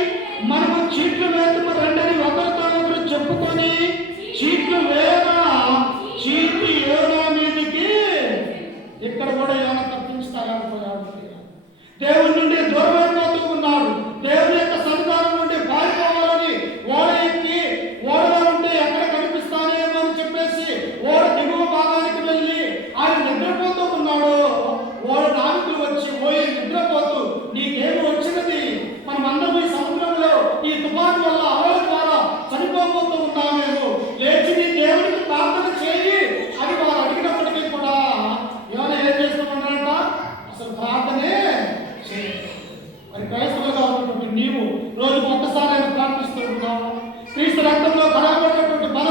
మనము చీట్లు వేతము రండని ఒకరితో ఒకరు చెప్పుకొని చీట్లు వేయగా చీట్లు యోనా మీదికి. ఇక్కడ కూడా యోనా తప్పించుకోలేకపోయాడు, దేవుని నుండి దూరమైపోతూ ఉన్నాడు. దేవుని యొక్క సన్నిధానం నుండి పారిపోవాలని ఓడ ఎక్కి ఓడలో ఉంటే ఎక్కడ కనిపిస్తానేమో అని చెప్పేసి ఓడ దిగువ భాగానికి వెళ్ళి ఆయన నిద్రపోతూ ఉన్నాడు. ఓడ నావికులు వచ్చి పోయి నిద్రపోతూ, నీకేమి వచ్చినది, మనం అందరం ఈ సముద్రంలో ఈ తుఫాను వల్ల అలల ద్వారా చనిపోతూ ఉన్నామేమో, లేచి నీ దేవుడికి ప్రార్థన చేయి అని వారు అడిగినప్పటికీ కూడా యోనా ఏం చేస్తూ ఉన్నాడంట? అసలు ప్రార్థనే చేయలేదు. మరి క్రైస్తవులుగా ఉన్నటువంటి నీవు రోజుకు ఒక్కసారి ఆయన ప్రార్థిస్తూ ఉన్నావు. క్రీస్తు రక్తంలో కడగబడినటువంటి మన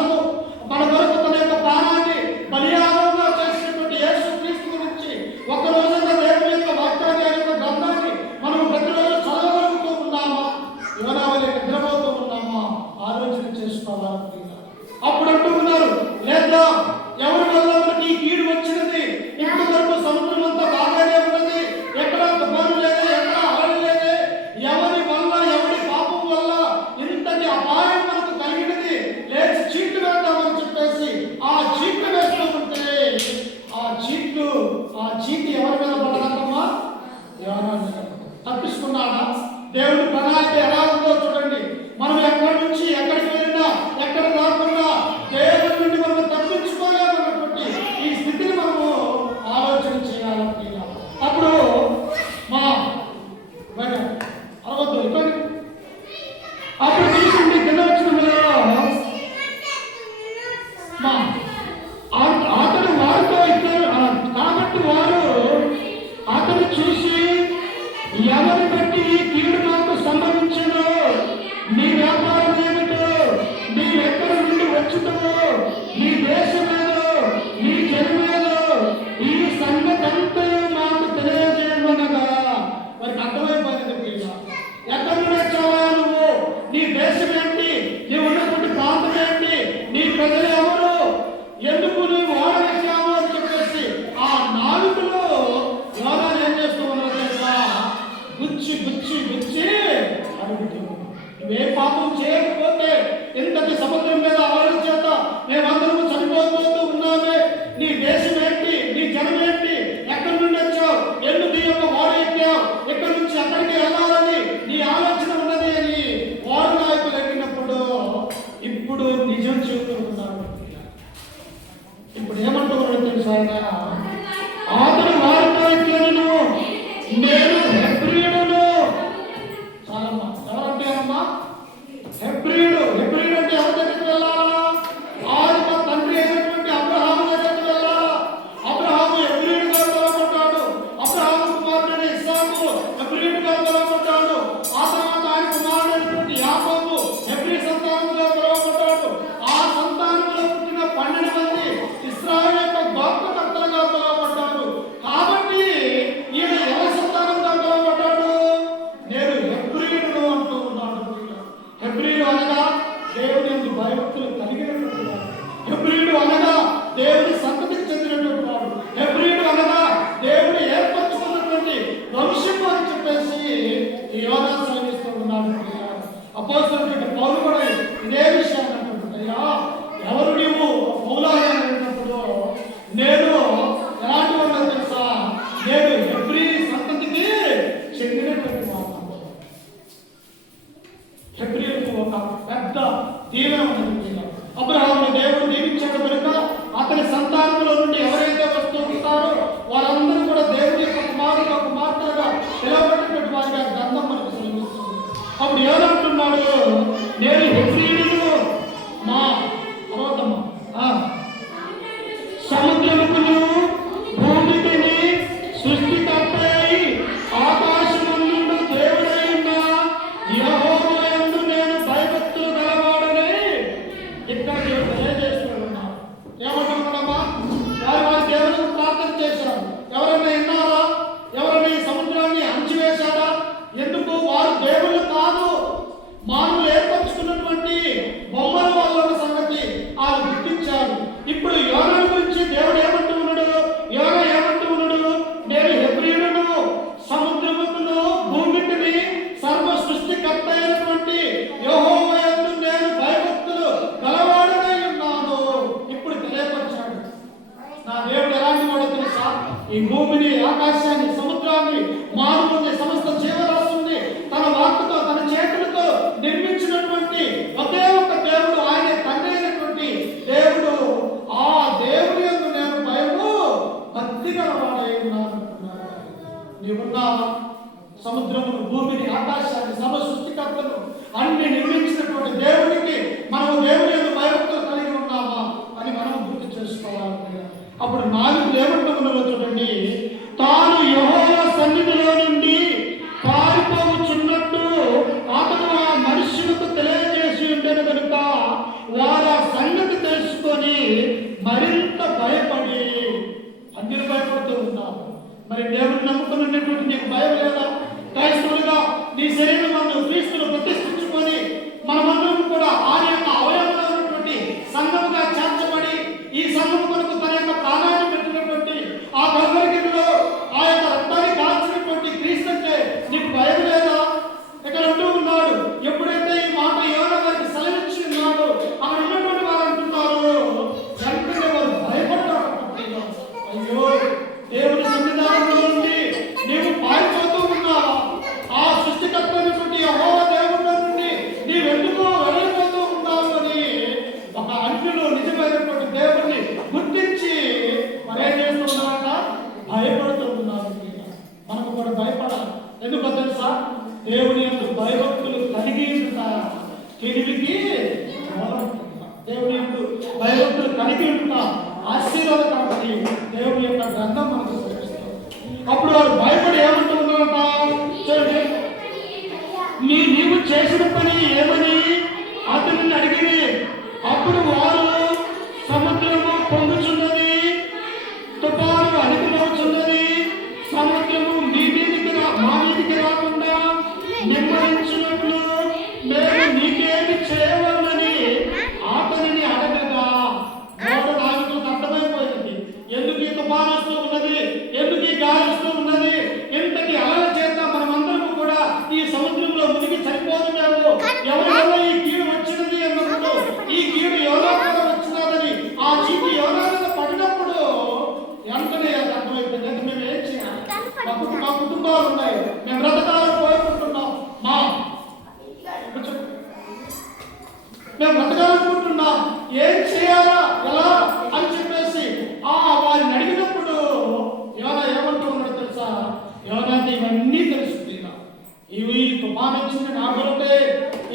కొరకు తన యొక్క ప్రాణాన్ని బలియాగంగా చేసినటువంటి యేసు క్రీస్తు గురించి ఒక రోజుగా దేవుని యొక్క వాక్యాన్ని, ఆయన యొక్క గ్రంథాన్ని మనం ప్రతిరోజు చదవగలుగుతూ ఉన్నామా? యోనా వలె నిద్రపోతూ ఉన్నామా? ఆలోచన చేసుకోవాలి. అప్పుడు అంటూ ఉన్నారు, లేదా ఎవరి వల్ల మనకి ఈ కీడు వచ్చినది? ఇంతవరకు సముద్రం అంతా బాగానే ఉన్నది, ఎక్కడ తుఫాను లేదు, ఎక్కడ అలలు లేదు, ఎవరి వల్ల, ఎవరి పాపం వల్ల ఇంతటి అపాయం మనకు కలిగినది, లేచి చీట్లు వేద్దామని చెప్పేసి ఆ చీట్లు వేస్తూ ఉంటే ఆ చీటి ఎవరి మీద పడదమ్మా? యోనా మీద. తప్పించుకున్నాడా? దేవుడి ప్రణాళిక ఎలా ఉందో చూడండి. మనం ఎక్కడి నుంచి ఎక్కడికి వెళ్ళినా, ఎక్కడ రాకుండా దేవుడి నుండి మనం తప్పించుకోలేమన్నటువంటి ఈ స్థితిని మనము ఆలోచన చేయాలి. అప్పుడు మా అరవద్దు ఇక్కడ అప్పుడు చూసింది కింద వచ్చిన అతను వారితో ఇద్దరు, కాబట్టి వారు అతను చూసి ఎవరి బట్టి ఈ కీడు మాకు సంభవించను, నీ వ్యాపారం ఏమిటో, నీవెక్కడి నుండి వచ్చుతావో, నీ దేశమేదో, నీ జనమేదో, ఈ సంగతంతా మాకు తెలియజేయమనగా. వారికి అర్థమైపోయింది, పిల్ల ఎక్కడి నుండి వచ్చావా నువ్వు, నీ దేశం ఏంటి, నీవు ఉన్నటువంటి ప్రాంతం ఏంటి, నీ ప్రజలు ఎవరు, ఎందుకు నీవు ఓడవేశావు అని చెప్పేసి ఆ నాలుగులో యోనాను ఏం చేస్తూ ఉన్నారో తెలుసా? గుచ్చి అడుగుతున్నావు. నువ్వే పాపం చేయకపోతే ఇంతటి సముద్రం మీద అలల చేత మేమందరము చనిపోతూ ఉన్నామే, నీ దేశం ఏంటి, నీ జనం ఏంటి, ఎక్కడి నుండి వచ్చావు, ఎందుకు నీ యొక్క ఓడ ఎక్కావు, ఎక్కడి నుంచి అక్కడికి వెళ్ళాలని నీ ఆలోచన ఉన్నది అని ఓడ నాయకులు ఎక్కినప్పుడు ఇప్పుడు నిజం చెబుతూ ఉన్నాడు. ఇప్పుడు ఏమంటూ ఉన్నాడు తెలుసా? అతను వారితో ఎక్కాను, నేను హెబ్రీయుడును. చాలమ్మా, ఎవరంటే అమ్మా? హెబ్రీయుడు అంటే ఎవరి దగ్గరికి వెళ్ళాలా? ఆది మా తండ్రి అయినటువంటి అబ్రహాము దగ్గరికి వెళ్ళాలా? అబ్రహాము హెబ్రీయుడుగా పిలువబడ్డాడు. అబ్రహాము కుమారుడైన ఇస్సాకు హెబ్రీయుడుగా పిలువబడ్డాడు. ఆ తర్వాత ఆయన కుమారుడైనటువంటి యాకోబు హెబ్రీ సంతానంగా పిలువబడ్డాడు. ఆ సంతానంలో పుట్టిన 12 మంది ఇశ్రాయేలు యొక్క గోత్రకర్తలుగా పిలువబడ్డారు. కాబట్టి ఈయన ఎవరి సంతానంగా పిలువబడ్డాడు? నేను హెబ్రీయుడు అంటూ ఉన్నాడు. హెబ్రీయుడు అనగా దేవుని యందు భయభక్తులు కలిగినటువంటి వాడు. హెబ్రీయుడు అనగా దేవుని సంతతికి చెందినటువంటి వాడు. హెబ్రీయుడు అనగా దేవుడు ఏర్పరచుకున్నటువంటి వంశము అని చెప్పేసి యోనా సెలవిస్తూ ఉన్నాడు. అపోస్తలుడైన పౌలు కూడా ఇదే విషయాన్ని అంటున్నాడు. అయ్యా, ఎవరు నీవు పౌలా అని అడిగినప్పుడు నేను ఎలాంటి వాడో తెలుసా? నేను హెబ్రీ సంతతికి చెందినటువంటి వాడు. హెబ్రీయులకు ఒక పెద్ద దీవెన ఉన్నది. అబ్రహామును దేవుడు దీవించాడు కనుక అతని సంతానంలో నుండి ఎవరైతే వస్తూ ఉంటారో వారందరూ కూడా దేవుడి యొక్క కుమార్తెలుగా పిలువబడినటువంటి వారిగా గ్రంథం మనకు సెలవిస్తుంది. అప్పుడు ఏమంటున్నాడు? నేను సముద్రమును భూమికిని సృష్టికర్తై ఆకాశమందు దేవుడై ఉన్న యెహోవా యందు నేను భయభక్తులు గలవాడని ఇక్కడ దేవుడు తెలియజేస్తున్నాడు. ఏమంటున్నాడమ్మా? వారి దేవునికి ప్రార్థన చేశారు. ఎవరైనా విన్నారా? ఎవరైనా ఈ సముద్రాన్ని అణచివేశారా? ఎందుకు? వారు దేవుళ్ళు కాదు, మానవులు ఏర్పరచుకున్నటువంటి బొమ్మల వాళ్ళ సంగతి వాళ్ళు గుర్తించారు. ఇప్పుడు యోనా గురించి దేవుడు ఏమంటూ ఉన్నాడు? యోనా ఏమంటూ ఉన్నాడు? నేను హెబ్రీయుడును, సముద్రమును భూమికిని సర్వ సృష్టికర్త అయినటువంటి యెహోవా యందు నేను భయభక్తులు గలవాడనై ఉన్నాను. ఇప్పుడు తెలియపరిచాడు. నా దేవుడు ఎలాంటి వాడో తెలుసా? ఈ భూమిని, ఆకాశాన్ని, సముద్రాన్ని, మానవుని, సమస్త జీవరాశుల్ని తన వాక్కుతో, తన చేతులతో నిర్మించినటువంటి ఒకే ఒక దేవుడు, ఆయన తండ్రి అయినటువంటి దేవుడు. ఆ దేవుడి యందు నేను భయము భక్తి గలవాడై ఉన్నాను. నీవున్న సముద్రమును, భూమిని, ఆకాశాన్ని, సమ సృష్టికర్తను అన్ని నిర్మించినటువంటి దేవుడికి మనం దేవుడి యందు భయభక్తులు కలిగి ఉన్నామా అని మనం గుర్తు చేసుకోవాలి. అప్పుడు నాలుగు ఏమంటూ ఉన్నదో చూడండి. తాను యెహోవా సన్నిధిలో నుండి పారిపోవచ్చున్నట్టు అతను ఆ మనుష్యులకు తెలియజేసి ఉండేది కనుక వారు ఆ సంగతి తెలుసుకొని మరింత భయపడి అందరూ భయపడుతూ ఉన్నారు. మరి దేవుడిని నమ్ముకున్నటువంటి నీకు భయం లేదా? క్రైస్తవులుగా నీ శరీరం మనం క్రీస్తును ప్రతిష్ఠించుకొని మనమందరం కూడా ఆయన యొక్క అవయవంలో ఉన్నటువంటి సంఘముగా చేర్చబడి ఈ సంఘము కొరకు తన యొక్క ప్రాణాన్ని పెట్టినటువంటి ఆ కల్వరిగిరిలో ఆ యొక్క రక్తాన్ని కాల్చినటువంటి క్రీస్తు అంటే నీకు భయం లేదా? ఇక్కడ అంటూ ఉన్నాడు. ఎప్పుడైతే ఈ మాట యోనా గారికి సెలవిచ్చి ఉన్నాడు, అక్కడ ఉన్నటువంటి వారు అంటున్నారు, వెంటనే వారు భయపడ్డారు. అయ్యో, దేవుని సన్నిధానంలో నుండి నీవు పారిపోతూ ఉన్నావా? ఆ సృష్టికర్త అయినటువంటి యెహోవా దేవుడిలో నుండి నీవెందుకు వెళ్ళిపోతూ ఉన్నావు అని ఒక అన్యులు నిజమైనటువంటి దేవుడిని గుర్తించి మరేం చేస్తున్నారట? భయపడుతూ ఉన్నారు. మనకు కూడా భయపడాలి. ఎందుకో తెలుసా? దేవుని యొక్క భయభక్తులు కలిగి ఉంటారా? తెలివికి దేవుని యొక్క భయభక్తులు కలిగి ఉంటా ఆశీర్వాదకరమని దేవుని యొక్క గ్రంథం మనకు చూపిస్తుంది. అప్పుడు వారు భయపడి ఏమంటూ ఉన్నారట? చూడండి, నీవు చేసిన పని ఏమని అతనిని అడిగి, అప్పుడు వారు సముద్రము పొంగుచున్నది, తుఫాను అణిగిపోచున్నది, సముద్రము మా మీదికి రాకుండా నెమ్మదించినట్లు మేము నీకేమి చేయవలని అతనిని అడగగా, మోట నాయకులకు అర్థమైపోయింది ఎందుకు ఈ తుఫాను వస్తూ ఉన్నది, ఎందుకు ఈ గాలి వస్తూ ఉన్నది, ఎంతటి అలల చేత మనమందరము కూడా ఈ సముద్రంలో మునిగి చనిపోతున్నాము. ఎవరిలో ఈ కీడు వచ్చినది అన్నప్పుడు ఈ కీడు యోనా కూడా వచ్చినదని ఆ చీటి యోనా మీద పడినప్పుడు వెంటనే అది అర్థమైపోయింది. అంటే మేము ఏం చేయాలి? మా కుటుంబాలు ఉన్నాయి, మేము బ్రతకాలను కోరుకుంటున్నాం, మేము బ్రతకాలనుకుంటున్నాం, ఏం చేయాలా, ఎలా అని చెప్పేసి వారిని అడిగినప్పుడు యోనా ఏమంటూ ఉన్నాడు తెలుసా? యోనా ఇవన్నీ తెలుసుకున్నా, ఇవి తుఫాను వచ్చింది నా కొరకే,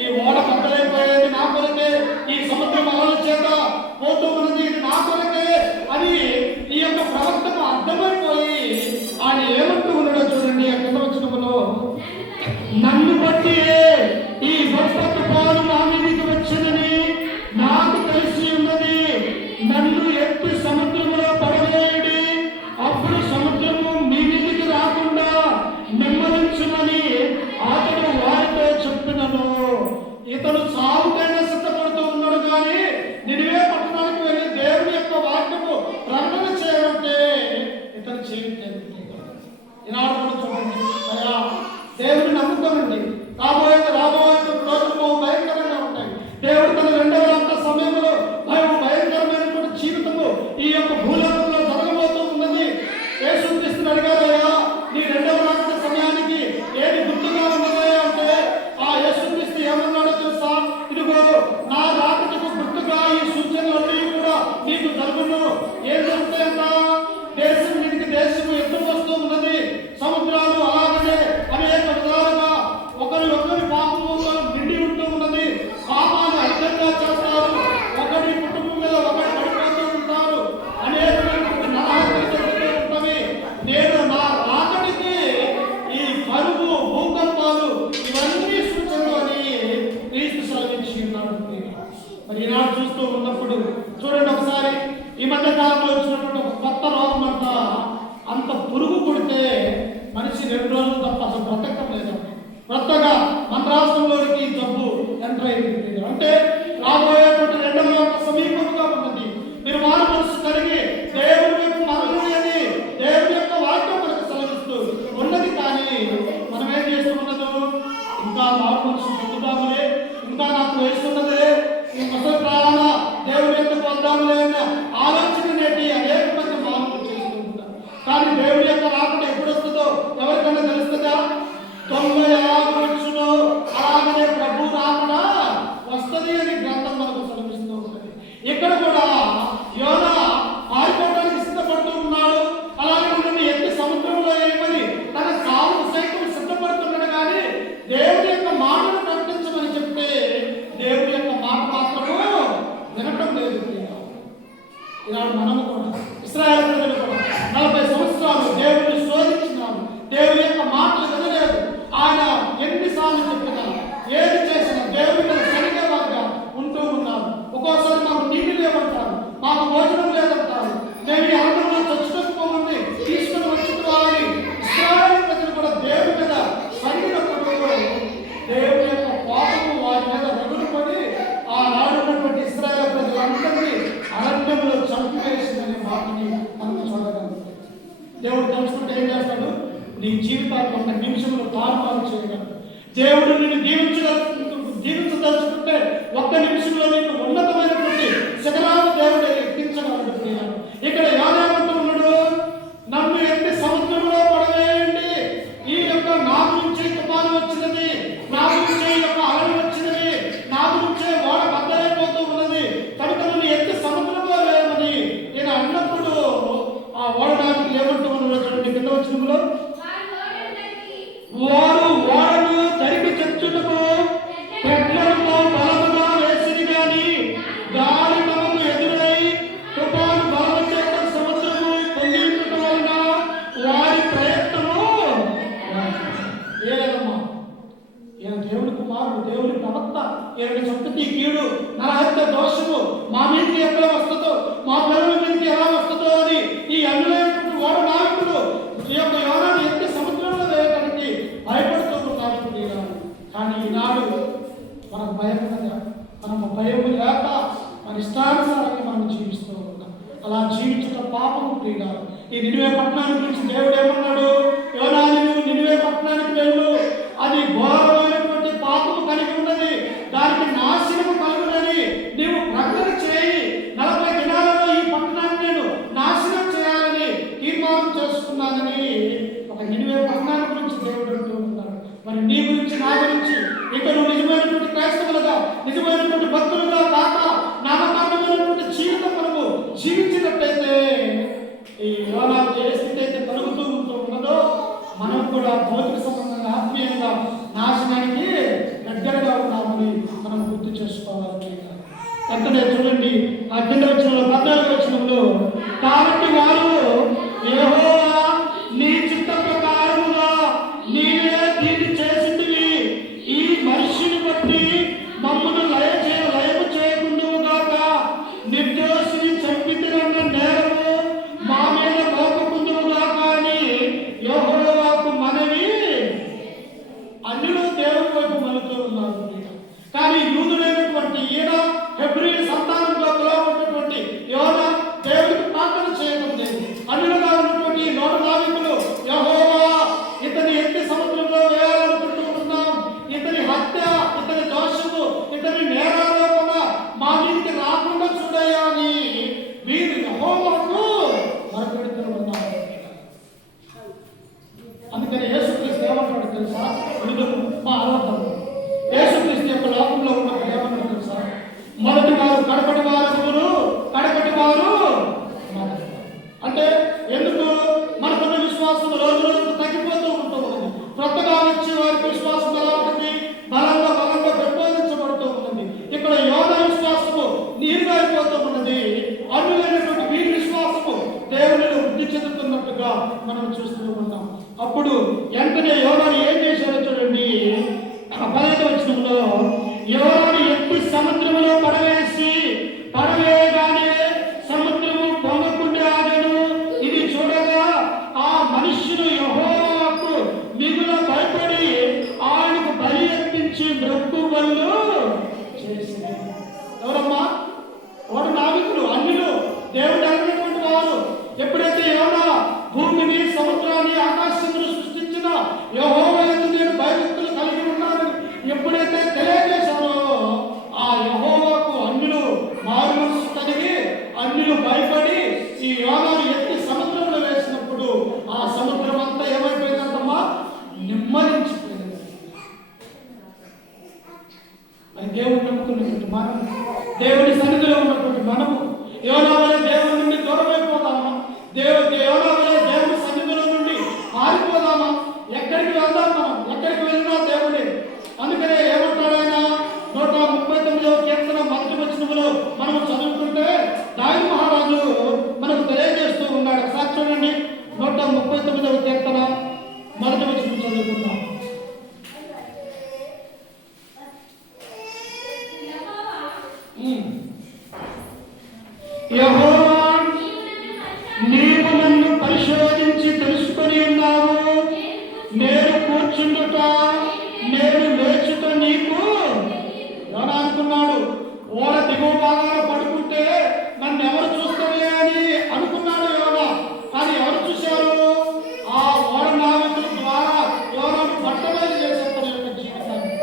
ఈ ఓడ బద్దలైపోయేది నా కొరకే, ఈ సముద్రం అలల చేత పోతూ ఉన్నది ఇది నా కొరకే అని ఈ యొక్క ప్రవర్తన అర్థమైపోయి ఆయన ఏమంటూ ఉన్నాడో చూడండి. ఆ కింద వచనములో, నన్ను బట్టి ఈ గొప్ప తుఫాను నా మీదికి వచ్చిందని నాకు తెలిసి ఉన్నది, నన్ను ఎత్తి సముద్రములో పడవేయడి, అప్పుడు సముద్రము మీ మీదికి రాకుండా నెమ్మదించుమని అతడు వారితో చెప్పినను. ఇతను సాగుకైనా సిద్ధపడుతూ ఉన్నాడు, కానీ నినివే పట్టణానికి వెళ్ళి దేవుని యొక్క వాక్యము ప్రకటన చేయాలంటే ఇతను చేయట్లేదు. ఈనాడు కూడా చూడండి, అయ్యా దేవుని నమ్ముతామండి, రాబోయే రోజులు భయంకరంగా ఉంటాయి. దేవుడు తన రెండవ అంత సమయంలో భయంకరమైనటువంటి జీవితము ఈ యొక్క భూలోకంలో జరగబోతూ ఉన్నది. యేసుక్రీస్తుని అడిగారయ్యా, నీ రెండవ రాక సమయానికి ఏది గుర్తుగా ఉన్నదయ్యా అంటే ఆ యేసుక్రీస్తు ఏమన్నాడో తెలుసా? ఇదిగో నా రాకకు గుర్తుగా ఈ సూచనలన్నీ కూడా నీకు జరుగును. ఏం జరుగుతాయంట? దేశం మీదికి దేశము ఎత్తుకు వస్తూ ఉన్నది, సముద్రాలు అలాగనే అనేక విధాలుగా ఒకరి పాపములో నిండి ఉంటూ ఉన్నది, పాపాలు అధికంగా చేస్తారు, ఒకరి కుటుంబం మీద ఒకరు పడిపోతూ ఉంటారు, అనేక ఈ మధ్య కాలంలో వచ్చినటువంటి ఒక కొత్త రోగం అంత పురుగు పుడితే మనిషి 2 రోజులు తప్ప అసలు బ్రతకం లేదండి. కొత్తగా మన రాష్ట్రంలోనికి జబ్బు ఎంటర్ అయింది. అంటే రాబోయేటువంటి 2వ లోక సమీపంగా ఉన్నది. మీరు మారు మనసు కలిగి దేవుని యొక్క మరణమని దేవుని యొక్క వాక్యం మనకు సెలవిస్తూ ఉన్నది. కానీ మనం ఏం చేస్తూ ఉన్నదో, ఇంకా మారు మనసు పొందుదాములే, ఇంకా నాకు వయసున్నదే, అసలు రావాలా దేవుని యొక్క పొందాములే అన్న ఆలోచన నేటి అనేక మంది మానవులు చేస్తూ ఉంటారు. కానీ దేవుని యొక్క రాకడ ఎప్పుడు వస్తుందో ఎవరికైనా తెలుస్తుందా? 90 వచ్చును అలాగనే ప్రభు రాకడ వస్తుంది అని గ్రంథం మనకు సెలవిస్తూ ఉంటుంది. ఇక్కడ కూడా యోనా పారిపోవడానికి సిద్ధపడుతూ ఉన్నాడు. అలాగే నుండి ఎత్తి సముద్రంలో ఏమని తన సాగు సైతం సిద్ధపడుతున్నాడు. కానీ దేవుని యొక్క మాటను ప్రకటించమని చెప్తే దేవుని యొక్క మాట మాత్రము వినటం లేదు. ఈనాడు మనము కూడా ఇశ్రాయేలు ప్రజలు కూడా 40 సంవత్సరాలు దేవుడిని శోధించినారు. దేవుని యొక్క మాటలు వినలేదు. ఆయన ఎన్నిసార్లు చెప్పినా ఏది చేసినా దేవుని మీద సరిగా వారుగా ఉంటూ ఉన్నారు. ఒక్కోసారి మాకు నీళ్ళు లేవంటారు, మాకు భోజనం లేదంటారు, మేము ఈ ఆనందంలో చచ్చుకోమని తీసుకుని వచ్చుకోవాలి. ఇశ్రాయేలు ప్రజలు కూడా దేవుని మీద సరిగినప్పుడు దేవుని యొక్క కోపము వారి మీద రగులుకొని ఆనాడు ఉన్నటువంటి ఇశ్రాయేలు ప్రజలందరినీ అరణ్యంలో చంపివేసిందనే మాటని మనం చూడగలం. దేవుడు తలుచుకుంటే ఏం చేస్తాడు? నీ జీవితాన్ని 1 నిమిషంలో తారుమారు చేయగలడు. దేవుడు నిన్ను దీవించదలుచుకుంటే 1 నిమిషంలో నీకు ఉన్నతమైనటువంటి శిఖరాలు దేవుడు ఎక్కించగలడు. ఇక్కడ యాదేమంటూ ఉన్నాడు, నన్ను ఎత్తి సముద్రంలో పడవేయండి. ఈ యొక్క నా గురించి తుఫాను వచ్చినది, నా గురించి ఈ యొక్క అలలు వచ్చినది, నా గురించే ఓడ బద్దలైపోతూ ఉన్నది, కనుక నన్ను ఎత్తి సముద్రంలో వేయమని నేను అన్నప్పుడు ఆ ఓడడానికి ఏమంటూ ఉన్నాడు చూడండి. కింద వచ్చినప్పుడు వారు ఓడను తరిగి చచ్చుటకు పెట్లతో బలముగా వేసిరి గాని గాలి తమకు ఎదురై తుఫాను బలము చేత సముద్రము పొంగించటం వలన వారి ప్రయత్నము ఏదమ్మా. ఈయన దేవుని కుమారుడు, దేవుని ప్రవక్త, ఈయన సంతతి కీడు, నరహత్య దోషము మా మీదకి ఎక్కడ వస్తుందో, మా పిల్లల మీదకి ఎలా వస్తుందో అని ఈ అన్యులైనటువంటి ఓడ నాయకుడు ఈ యొక్క యోనాను ఎత్తి సముద్రంలో వేయడానికి భయపడుతూ ఉన్నారు. కానీ ఈనాడు మనకు భయం కదా, మనము భయం లేక మన ఇష్టానుసారంగా మనం జీవిస్తూ ఉన్నాం. అలా జీవించడం పాపము ప్రియులారు. ఈ నినివే పట్టణానికి గురించి దేవుడు ఏమన్నాడు? యోనా నువ్వు నినివే పట్టణానికి వెళ్ళు, అది ఘోరమైనటువంటి పాపము కలిగి ఉన్నది, దానికి నాశనము కలుగునని నీవు ప్రకటన చేయి. 40 దినాలలో ఈ పట్టణాన్ని నేను నాశనం చేయాలని తీర్మానం చేసుకున్నానని ఒక నినివే పట్టణాన్ని గురించి దేవుడు అంటూ ఉన్నాడు. మరి నీ గురించి, నా గురించి ఇక నువ్వు నిజమైనటువంటి క్రైస్తవులుగా, నిజమైనటువంటి భక్తులుగా కాక నామకారణమైనటువంటి జీవితం మనము జీవించినట్లయితే ఈ యోనాకు ఏ స్థితి అయితే కలుగుతూ ఉన్నదో మనం కూడా భౌతిక సంబంధంగా ఆత్మీయంగా నాశనానికి దగ్గరగా ఉన్నామని మనం గుర్తు చేసుకోవాలి. వెంటనే చూడండి ఆ కింద వచ్చిన 14వ వచనంలో, కాబట్టి వారు యెహోవా నీ చిత్త ప్రకారముగా నీవే దీన్ని చేసిందివి, ఈ మనిషిని బట్టి మమ్మను లయము చేయకుందువు గాక, నిర్దోషిని చంపితిరన్న నేరము మా మీద మోపకుందువు గాక అని యెహోవాకు మనవి. అన్యులు దేవుని వైపు మలుతూ ఉన్నారు. కానీ యూదులైనటువంటి ఈయన హెబ్రీ సంతానంలో పిలువబడినటువంటి యోనా దేవునికి ప్రార్థన చేయడం లేదు. అన్యులుగా ఉన్నటువంటి ఈ నోట నావికులు యెహోవా ఇతని ఎత్తి సముద్రంలో వేయాలనుకుంటూ ఉన్నాం, ఇతని హత్య, ఇతని దోషము, ఇతని నేరాలు కూడా మా మీదకి రాకుండా చూడయ్యా అని వీరు యెహోవాకు మొరపెడుతూ ఉన్నారు. అందుకని యేసుక్రీస్తు ఏమంటాడు తెలుసా? ఇది మా అర్థం. యేసుక్రీస్తు యొక్క లోకంలో ఉన్నప్పుడు ఏమన్నాడు తెలుసా? మొదటి వారు కడపటి వారు, కడపటి వారు మొదటి. అంటే ఎందుకు? మనకున్న విశ్వాసం రోజు రోజుకు తగ్గిపోతూ ఉంటుంది. కొత్తగా వచ్చి వారికి విశ్వాసం ఎలా ఉంటుంది? బలంగా పెంపొందించబడుతూ ఉంటుంది. ఇక్కడ యోనా విశ్వాసము నీరుగా అయిపోతూ ఉన్నది. అన్యులైనటువంటి వీరి విశ్వాసము దేవునిలో వృద్ధి చెందుతున్నట్టుగా మనం చూస్తూ ఉన్నాం. అప్పుడు వెంటనే యోనాను ఏం చేశాడో చూడండి. 15వ వచనంలో, యోనాను ఎత్తి సముద్రంలో పడవేసి పడవేయగానే సముద్రము ఎప్పుడైతే యోనా భూమిని, సముద్రాన్ని, ఆకాశమును సృష్టించిన యెహోవా యందు నేను భయభక్తులు కలిగి ఉన్నానని ఎప్పుడైతే తెలియజేశారో ఆ యెహోవాకు అన్యులు మారు మనసు కలిగి అన్యులు భయపడి ఈ యోనాను ఎత్తి సముద్రంలో వేసినప్పుడు ఆ సముద్రం అంతా ఏమైపోయిందంటమ్మా? నిమ్మలించిపోయింది. అది దేవుడు నమ్ముకున్నటువంటి మనం, దేవుడి సన్నిధిలో ఉన్నటువంటి మనము యోనా వలె దేవుడి నుండి దూరమైపోదామా? యోనా వలె దేవుడి సన్నిధిలో నుండి పారిపోదామా? ఎక్కడికి వెళ్దాం మనం? ఎక్కడికి వెళ్ళినా దేవుడే. అందుకనే ఏమంటాడు ఆయన? 139వ కీర్తన మొదటి వచనములో మనం చదువుకుంటే దావీదు మహారాజు మనకు తెలియజేస్తూ ఉన్నాడు. ఒకసారి చూడండి, 139వ కీర్తన మొదటి వచనం చదువుకుందాం. యెహోవా, నీవు నన్ను పరిశోధించి తెలుసుకొని ఉన్నావు. నేను కూర్చుండుట, నేను లేచుట నీకు. యోనా అనుకున్నాడు, ఓడ దిగువ భాగాన పడుకుంటే నన్ను ఎవరు చూస్తారులే అని అనుకున్నాడు యోనా. కానీ ఎవరు చూశారు? ఆ ఓడ నావికుల ద్వారా యోనాను బట్టబయలు చేశారు తన యొక్క జీవితాన్ని.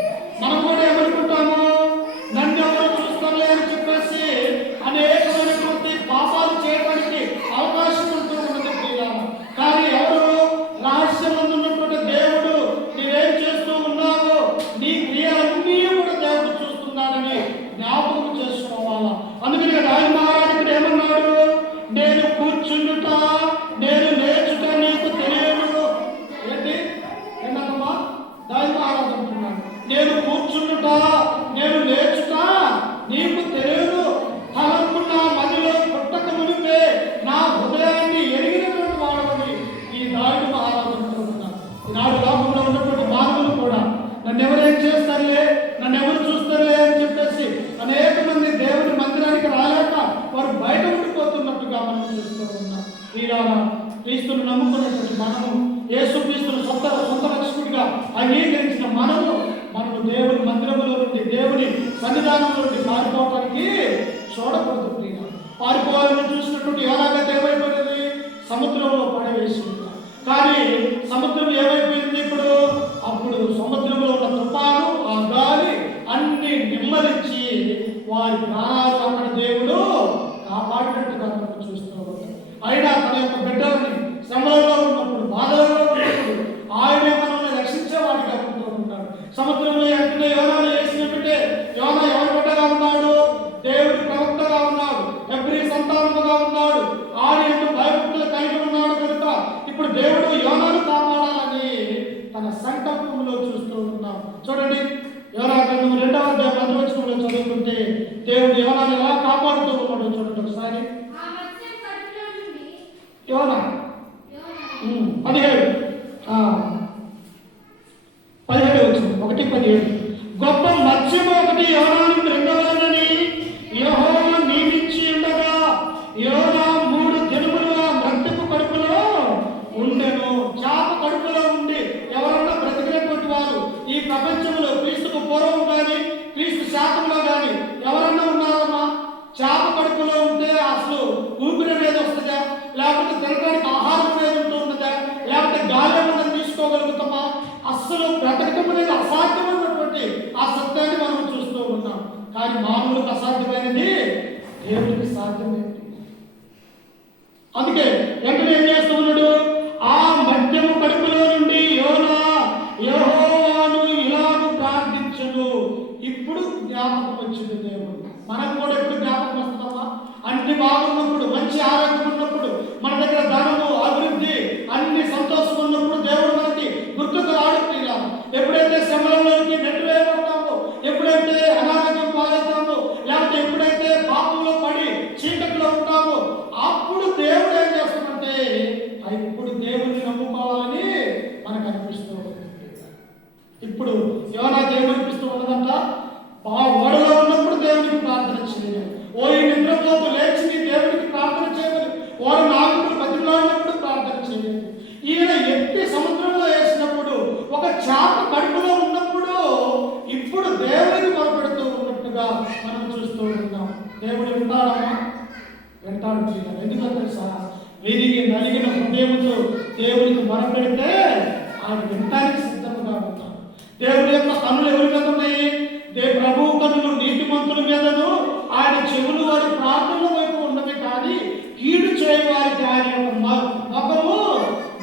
మనం కూడా ఏమనుకుంటాము? నన్ను ఎవరు చూస్తారులే అని చెప్పేసి అనేకమైనటువంటి పాపాలు చేయడానికి అవకాశం ఉంటూ ఉన్నది ప్రియులారా. కానీ ఎవరు? రహస్యమందు ఉన్నటువంటి దేవుడు నీవేం చేస్తూ ఉన్నావో నీ క్రియలన్నీ కూడా దేవుడు చూస్తున్నాడని జ్ఞాపకం చేసుకోవాలా. అందుకని దావీదు మహారాజు ఏమన్నాడు? నేను కూర్చుండుట, నేను లేచుట నీకు తెలియదు. ఏంటి ఏంటమ్మా? దావీదు మహారాజు అంటున్నాడు, నేను కూర్చుండుట, నేను లేచుట నీకు తెలియదు. తలంపున్న మదిలో పుట్టక మునిపే నా హృదయాన్ని ఎరిగినటువంటి వాడని ఈ దావీదు మహారాజు అంటున్నాడు. ఈనాడు లోకంలో ఉన్నటువంటి మానవులు కూడా నన్ను ఎవరేం చేస్తారులే, నన్ను ఎవరు చూస్తారులే అని చెప్పేసి అనేక మంది దేవుని మందిరానికి రాలేక వారు బయట ఉండిపోతున్నట్టుగా మనం చూస్తూ ఉన్నాం. ఈనాడు క్రీస్తును నమ్ముకున్నటువంటి మనము, యేసు క్రీస్తును సొంత రక్షకుడిగా అంగీకరించిన మనము దేవుని మందిరంలో నుండి, దేవుని సన్నిధానంలో నుండి పారిపోవటానికి చూడకూడదు. పారిపోవాలని చూసినటువంటి యోనాగతి ఏమైపోయింది? సముద్రంలో పడవేసింది. కానీ సముద్రం ఏమైపోయింది ఇప్పుడు? అప్పుడు సముద్రంలో ఉన్న తుఫాను, ఆ గాలి అన్ని నిమ్మలించి వారి ప్రాణాలు అక్కడ దేవుడు కాపాడినట్టుగా మనం చూస్తూ ఉంటాం. అయినా తన యొక్క బిడ్డలని శ్రమలలో ఉన్నప్పుడు, బాధలలో ఉన్నప్పుడు ఆయనే మనల్ని రక్షించేవాడిగా ఉంటూ ఉంటాడు. సముద్రంలో ఎక్కడ యోనాను వేసినట్టే యోనా ఎవరి బిడ్డగా ఉన్నాడు? దేవుడి ప్రవక్తగా ఉన్నాడు, హెబ్రీ సంతానముగా ఉన్నాడు, ఆయన భయభక్తులు కలిగి ఉన్నాడు. కనుక ఇప్పుడు దేవుడు యోనాను కాపాడాలని తన సంకల్పంలో చూస్తూ ఉన్నాం. చూడండి, యోనా గ్రంథం 2వ అధ్యాయం 10వ వచనంలో చదువుకుంటే దేవుడు యోనాను ఎలా కాపాడుతూ ఉన్నాడు చూడండి ఒకసారి. యోనా 17 వచనం 1:17. గొప్ప మత్స్యము ఒకటి యోనాను మృంగవలనని యెహోవా నియమించి ఉండగా యోనా 3 దినములు ఆ మత్స్యపు కడుపులో ఉండెను. చేప కడుపులో ఉండి ఎవరన్నా బ్రతికినటువంటి వారు ఈ ప్రపంచంలో క్రీస్తుకు పూర్వం కానీ క్రీస్తు శాతంలో కానీ ఎవరన్నా ఉన్నారమ్మా? చేప కడుపులో ఉంటే అసలు ఊపిరి మీద వస్తుందా? లేకపోతే తినడానికి ఆహారం మీద ఉంటూ ఉన్నదా? లేకపోతే గాలి మనం తీసుకోగలుగుతామా? అస్సలు బ్రతకటం అనేది అసాధ్యమైనటువంటి ఆ సత్యాన్ని మనం చూస్తూ ఉన్నాం. కానీ మానవులకు అసాధ్యమైనది దేవుడికి సాధ్యమైనది. అందుకే వెంటనే ఏం చేస్తూ ఉన్నాడు? ఆ మద్యము కడుపులో నుండి యోనా యెహోవాను ఇలాగ ప్రార్థించును. ఇప్పుడు జ్ఞాపకం వచ్చింది దేవుడు. మనకు కూడా ఎప్పుడు జ్ఞాపకం వస్తుందమ్మా? అన్ని బాగున్నప్పుడు, మంచి ఆరోగ్యం ఉన్నప్పుడు, మన దగ్గర ధనము, అభివృద్ధి, అన్ని సంతోషం ఉన్నప్పుడు దేవుడు మనకి గుర్తుకు రాడుతుందా? ఎప్పుడైతే శ్రమలలోకి నెట్టివేయబడతామో, ఎప్పుడైతే అనారోగ్యం పాలవుతామో, లేకపోతే ఎప్పుడైతే పాపంలో పడి చీకట్లో ఉంటామో అప్పుడు దేవుడు ఏం చేస్తామంటే ఇప్పుడు దేవుడిని నమ్ముకోవాలని మనకు అనిపిస్తూ ఉంటుంది. ఇప్పుడు యోనా దేవుడు అనిపిస్తూ ఉన్నదంట. ఓడలో ఉన్నప్పుడు దేవుడికి ప్రార్థన చేయలేదు. ఓ ఈ నిద్రపోతూ లేచి దేవుడికి ప్రార్థన చేయలేదు. ఓడ నాగుడు బతిలాడినప్పుడు ప్రార్థన చేయలేదు. ఈయన ఎత్తి సముద్రంలో వేసినప్పుడు, ఒక చేప కడుపులో ఉన్నప్పుడు ఇప్పుడు దేవుడికి మొరపెడుతూ ఉన్నట్టుగా మనం చూస్తూ ఉన్నాం. దేవుడు వింటాడమ్మా? వింటాడు. ఎందుకంటే తెలుసా? విరిగి నలిగిన హృదయంతో దేవునికి మొరపెడితే ఆయన వినటానికి సిద్ధంగా ఉంటాడు. దేవుడి యొక్క కన్నులు ఎవరి మీద ఉన్నాయి? ప్రభువు కన్నులు నీతిమంతుల మీదను, ఆయన చెవులు వారి ప్రార్థనల వైపు ఉన్నవి, కానీ కీడు చేయవారికి ఆయన యొక్క ముఖము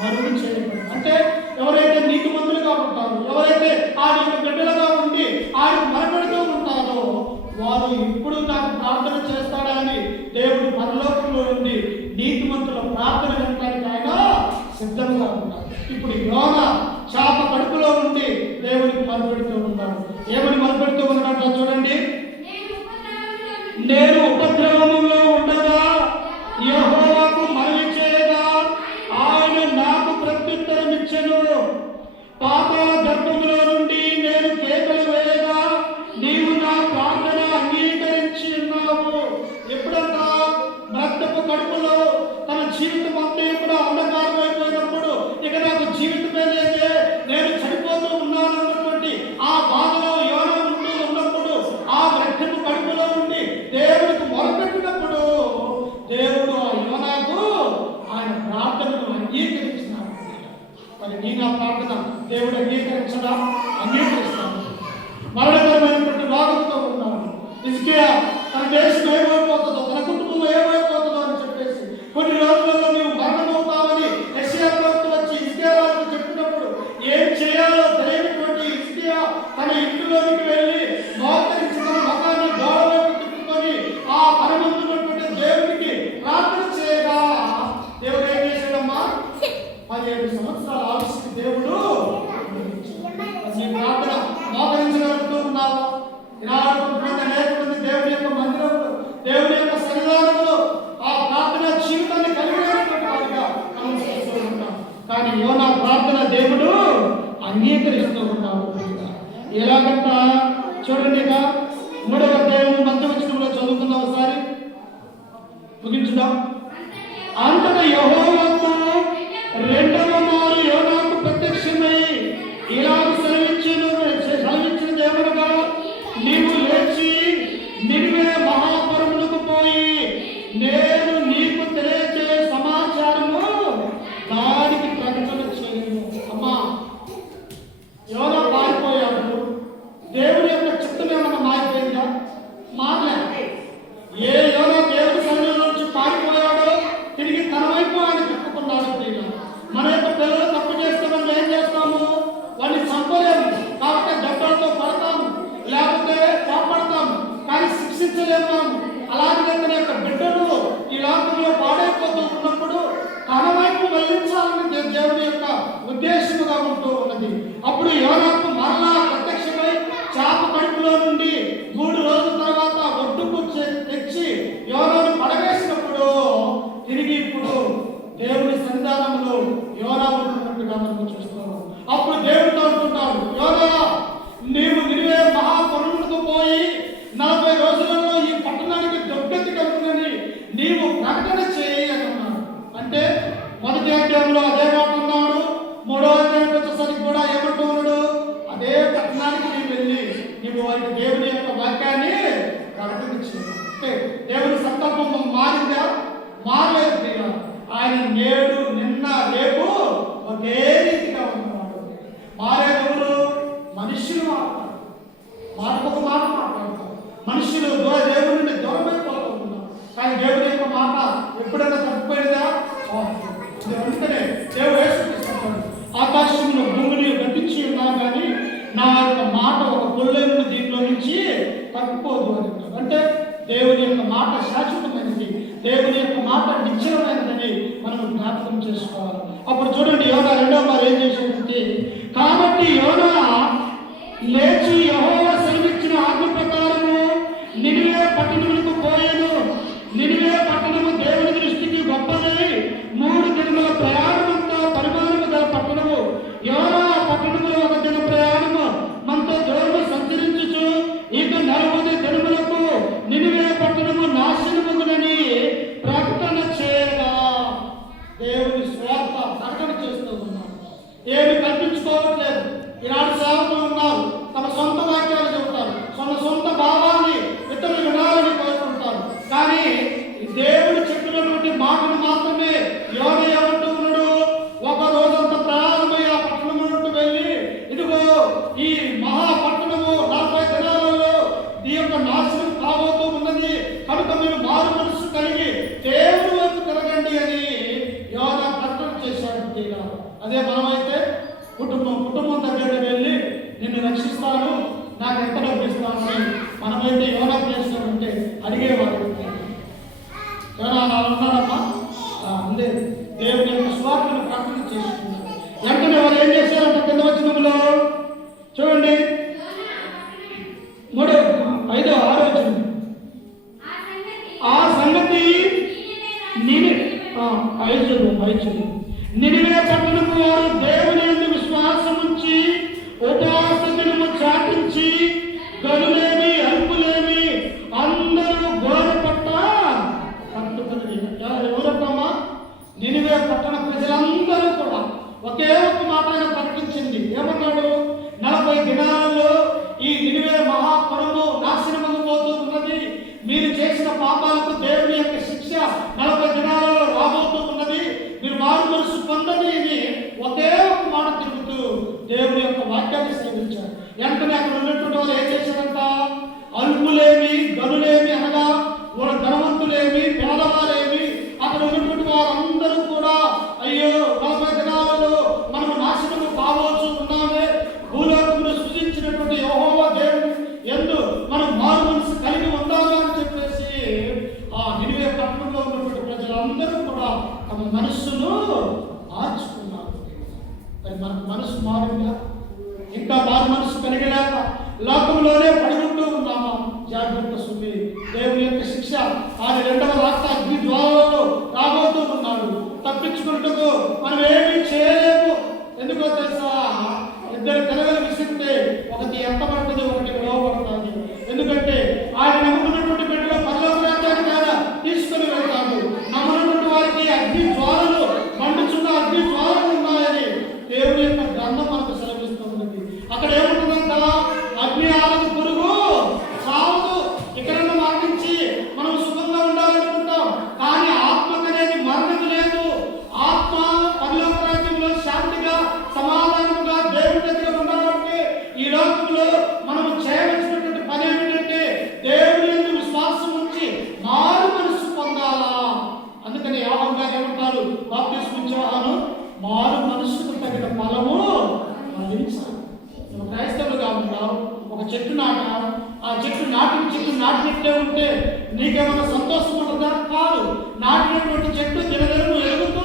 మరుగు చేయబడి. అంటే ఎవరైతే నీతిమంతులుగా ఉంటారో, ఎవరైతే ఆయన యొక్క బిడ్డలుగా ఉండి ఆయన మొరపెడుతూ ఉంటారో, వారు ఇప్పుడు నాకు ప్రార్థన చేస్తాడని దేవుడు పరలోకంలో నుండి నీతిమంతుల ప్రార్థన వినడానికి ఆయన సిద్ధంగా ఉన్నారు. ఇప్పుడు యోనా చాప కడుపులో ఉండి దేవుడికి మొరపెడుతూ ఉన్నాడు. ఏమని మొరపెడుతూ ఉన్నాడో చూడండి. నేను ఉపద్రవములో ఉండగా యెహోవాకు మనవి చేయగా ఆయన నాకు ప్రత్యుత్తరం ఇచ్చెను. పాతాళ గర్భములో నుండి నేను కేకలు వేయగా నీవు నా ప్రార్థన అంగీకరించి ఉన్నావు. ఎప్పుడంతా రక్తపు కడుపులో తన జీవితం అంతా కూడా అంధకారం అయిపోయినప్పుడు, ఇక నాకు జీవితమే లేదే, నేను చనిపోతూ ఉన్నాను అన్నటువంటి ఆ బాధలో యోనా ఉంటూ ఉన్నప్పుడు, ఆ రక్తపు కడుపులో ఉండి దేవుడికి మొరపెట్టినప్పుడు దేవుడు ఆ యోనాకు ఆయన ప్రార్థనను అంగీకరించినాడు. మరి నీ నా ప్రార్థన దేవుడు అంగీకరించడా? అంగీకరిస్తాను. మరణకరమైనటువంటి రోగంతో ఉన్నాను. హిజ్కియా తన దేశం ఏమైపోతుందో, తన కుటుంబం ఏమైపోతుందో అని చెప్పేసి కొన్ని రోజులలో నీవు మరణమవుతావని యెషయా ప్రవక్త వచ్చి హిజ్కియా రాజుకు చెప్పినప్పుడు ఏం చేయాలో తెలియనటువంటి హిజ్కియా తన ఇంటిలోనికి వెళ్ళి మోకరించి తన ముఖాన్ని గోడ వైపు తిప్పుకొని ఆ పరమందున్నటువంటి దేవుడికి ప్రార్థన చేయగా దేవుడు ఏం చేశాడమ్మా? 17 సంవత్సరాల ఆయుష్కి దేవుడు నీ ప్రార్థన మోకరించగలుగుతూ ఉన్నావా? ఈనాడు లేకపోతే దేవుడి యొక్క మందిరంలో, దేవుడి యొక్క సన్నిధానంలో ఆ ప్రార్థన జీవితాన్ని కలిగినటువంటి వారిగా మనం చేస్తూ ఉంటాం. కానీ యోనా ప్రార్థన దేవుడు అంగీకరిస్తూ ఉన్నాడు. ఎలాగంట చూడండి, 3వ అధ్యాయం 10వ వచనంలో చదువుకుందాం ఒకసారి, ముగించుదాం. అంతటా యెహోవాకు రెండవ మారు యోనాకు ప్రత్యక్షమై ఇలాగ సెలవిచ్చినది ఏమనగా, నీవు లేచి నినివే మహాపురమునకు పోయి నేను నీకు తెలియజేయ సమాచారము దానికి ప్రకటన చేయను. అమ్మా, యోనా పారిపోయాడు. దేవుడి యొక్క చిత్తం ఏమన్నా మారిపోయిందా? మారలే. ఏ యోనా దేవుడి సన్నిధిలో నుంచి పారిపోయాడో తిరిగి తన వైపు ఆయన తిప్పుకున్నాడు. మన యొక్క పిల్లలు తప్పు చేస్తే మనం ఏం చేస్తాము? వాడిని చంపలేము కాబట్టి దెబ్బలతో పడతాము, లేకపోతే కోపడతాము, కానీ శిక్షించలేము. అలాగే తన యొక్క బిడ్డలు ఈ లోకంలో పాడైపోతూ ఉన్నప్పుడు తన వైపు మళ్లించాలని దేవుడి యొక్క ఉద్దేశముగా ఉంటూ ఉన్నది. అప్పుడు యోనాకు మరలా ప్రత్యక్షమై చాప కడుపులో నుండి 3 రోజుల తర్వాత ఒడ్డుకు తెచ్చి యోనాను పడవేసినప్పుడు తిరిగి ఇప్పుడు దేవుడి సన్నిధానంలో యోనా ఉంటున్నట్టుగా మనం చూస్తున్నాం. అప్పుడు దేవుడితో అంటున్నాడు, యోనా, నీవు నినివే మహాపురమునకు పోయి 40 రోజులలో ఈ పట్టణానికి దుర్గతి కలుగునని నీవు ప్రకటన చేయి అని అన్నాడు. అంటే మొదటి అధ్యాయంలో అదే మాట ఉన్నాడు, 3వ అధ్యాయం వచ్చేసరికి కూడా ఏమంటున్నాడు? అదే పట్టణానికి నీవు వెళ్ళి నీవు వారికి దేవుని యొక్క వాక్యాన్ని ప్రకటన చేయి. అంటే దేవుని సంకల్పం మారిందా? మారలేదు. ఆయన నేడు నిన్న రేపు ఒకే రీతిగా ఉన్నవాడు. మారేదెవరు? మనుషులు మాట్లాడతారు, మార్పు మాట మాట్లాడతారు. మనుషులు దేవుడి నుండి దూరమైపోతూ ఉన్నారు. కానీ దేవుడి యొక్క మాట ఎప్పుడైనా తప్పిపోయిందా? అందుకనే దేవుడు యేసుక్రీస్తు ఆకాశంలో భూమిని గతించి ఉన్నా కానీ నా యొక్క మాట ఒక పొల్లైన దీంట్లో నుంచి తప్పిపోదు అని. అంటే దేవుని యొక్క మాట శాశ్వతమైనది, దేవుని యొక్క మాట నిశ్చయమైనదని మనం జ్ఞాపకం చేసుకోవాలి. అప్పుడు చూడండి, యోనా 2వ మారు ఏం చేశాడంటే, కాబట్టి యోనా లేచి యెహోవా సెలవిచ్చిన ఆజ్ఞ ప్రకారము నినివే పట్టణములకు పోయాను. నినివే పట్టణము దేవుని దృష్టికి గొప్పది, 3 దినముల ప్రయాణమంతా పరిమాణము గల పట్టణము. యోనా పట్టణములో 1 దిన ప్రయాణము మనతో దూరము సంచరించుచు ఇక 40 దినములకు నినివే పట్టణము నాశనమగునని ప్రకటన చేయగా దేవుని స్వార్థ ప్రకటన చేస్తూ ఉన్నాడు. ఏమి కల్పించుకోవట్లేదు. ఈనాడు సేవకులు ఉన్నారు, తమ సొంత వాక్యాలు చెబుతారు, తమ సొంత భావాన్ని ఇతరులు వినాలని కోరుకుంటారు. కానీ దేవుడు చెప్పినటువంటి మాటను మాత్రమే దేవుని యొక్క స్వార్థను ప్రకటన చేస్తున్నారు. వెంటనే వారు ఏం చేశారంటే కింద వచనంలో చూడండి, 5-6 వచనం. ఆ సంగతి నినివే పట్టణపు వారు దేవుని యందు విశ్వాసం ఉంచి ఉపవాస దినము చాటించి గనులేమి అల్పులేమి అందరూ గోడ పట్ట కట్టుకుని. ఎవరమ్మా? నినివే పట్టణ ప్రజలందరూ కూడా ఒకే ఒక మాట ఆయన ప్రకటించింది. ఏమన్నాడు? 40 దినాలలో ఈ నినివే మహాపురము నాశనమైపోతూ ఉన్నది. మీరు చేసిన పాపాలకు దేవుని యొక్క శిక్ష 40 దినాలలో రాబోతూ ఉన్నది. మీరు మారు మనసు పొందని ఇది ఒకే ఒక మాట తిరుగుతూ దేవుని యొక్క వాక్యాన్ని సేవించారు. వెంటనే అక్కడ ఉన్నటువంటి వాళ్ళు ఏం చేశారంట? అల్పులేమి గనులేమి అనగా ధనవంతులేమి పేదవారేమి అక్కడ ఉన్నటువంటి వారందరూ కూడా అయ్యో 40 దినాలలో మనం నాశనము కావచ్చు ఉన్నామే, భూలోకమును సృజించినటువంటి యెహోవా దేవుని యందు మనం మారు మనసు కలిగి ఉందామా అని చెప్పేసి ఆ నినివే పట్టణంలో ఉన్నటువంటి ప్రజలందరూ కూడా తమ మనస్సును మార్చుకున్నారు. మరి మన మనసు మారిందా? ఇంకా మారు మనసు కలిగలేక లోకంలోనే పడుకుంటూ ఉన్నామా? జాగ్రత్త సుమి. దేవుని యొక్క శిక్ష ఆయన 2వ రాష్ట్ర అగ్ని జ్వాలలో రాబోతూ ఉన్నాడు. తప్పించుకుంటూ మనం ఏమీ చేయలేము. ఎందుకో తెలుసా? 2 తెరగలు విసిరితే ఒకటి ఎత్తబడుతుంది, ఒకటి విడవబడుతుంది. ఎందుకంటే ఆయన నమ్ముకున్నటువంటి బిడ్డలో పరలోక రాజ్యానికి ఆయన తీసుకుని వెళ్తాడు. నమ్ముకున్నటువంటి వారికి అగ్ని జ్వాలలు, మండుచున్న అగ్ని జ్వాలలు ఉన్నాయని దేవుని యొక్క గ్రంథం మనకు సెలవిస్తూ ఉన్నది. అక్కడ ఏముంటుందంట? అగ్ని ఆరదు, పురుగు సావదు. ఇక్కడన్నా మరణించి మనం సుఖంగా ఉండాలనుకుంటాం, కానీ ఆత్మకు అనేది మరణం లేదు. ఆత్మ పరలోక రాజ్యంలో శాంతిగా సమాధానంగా దేవుని దగ్గర ఉండాలంటే ఈ లోకంలో మనము చేయవలసినటువంటి పని ఏమిటంటే దేవుని యందు విశ్వాసం ఉంచి మారు మనసు పొందాలా. అందుకని యోహాను గారు ఏమంటారు? బాప్తిస్మం ఇచ్చే యోహాను, మారు మనసుకు తగిన ఫలము ఫలించాలి. నువ్వు క్రైస్తవులుగా ఉంటావు, ఒక చెట్టు నాటావు, ఆ చెట్టు నాటినట్టే ఉంటే నీకేమైనా సంతోషం ఉంటుందా? కాదు. నాటినటువంటి చెట్టు దినదినము ఎదుగుతూ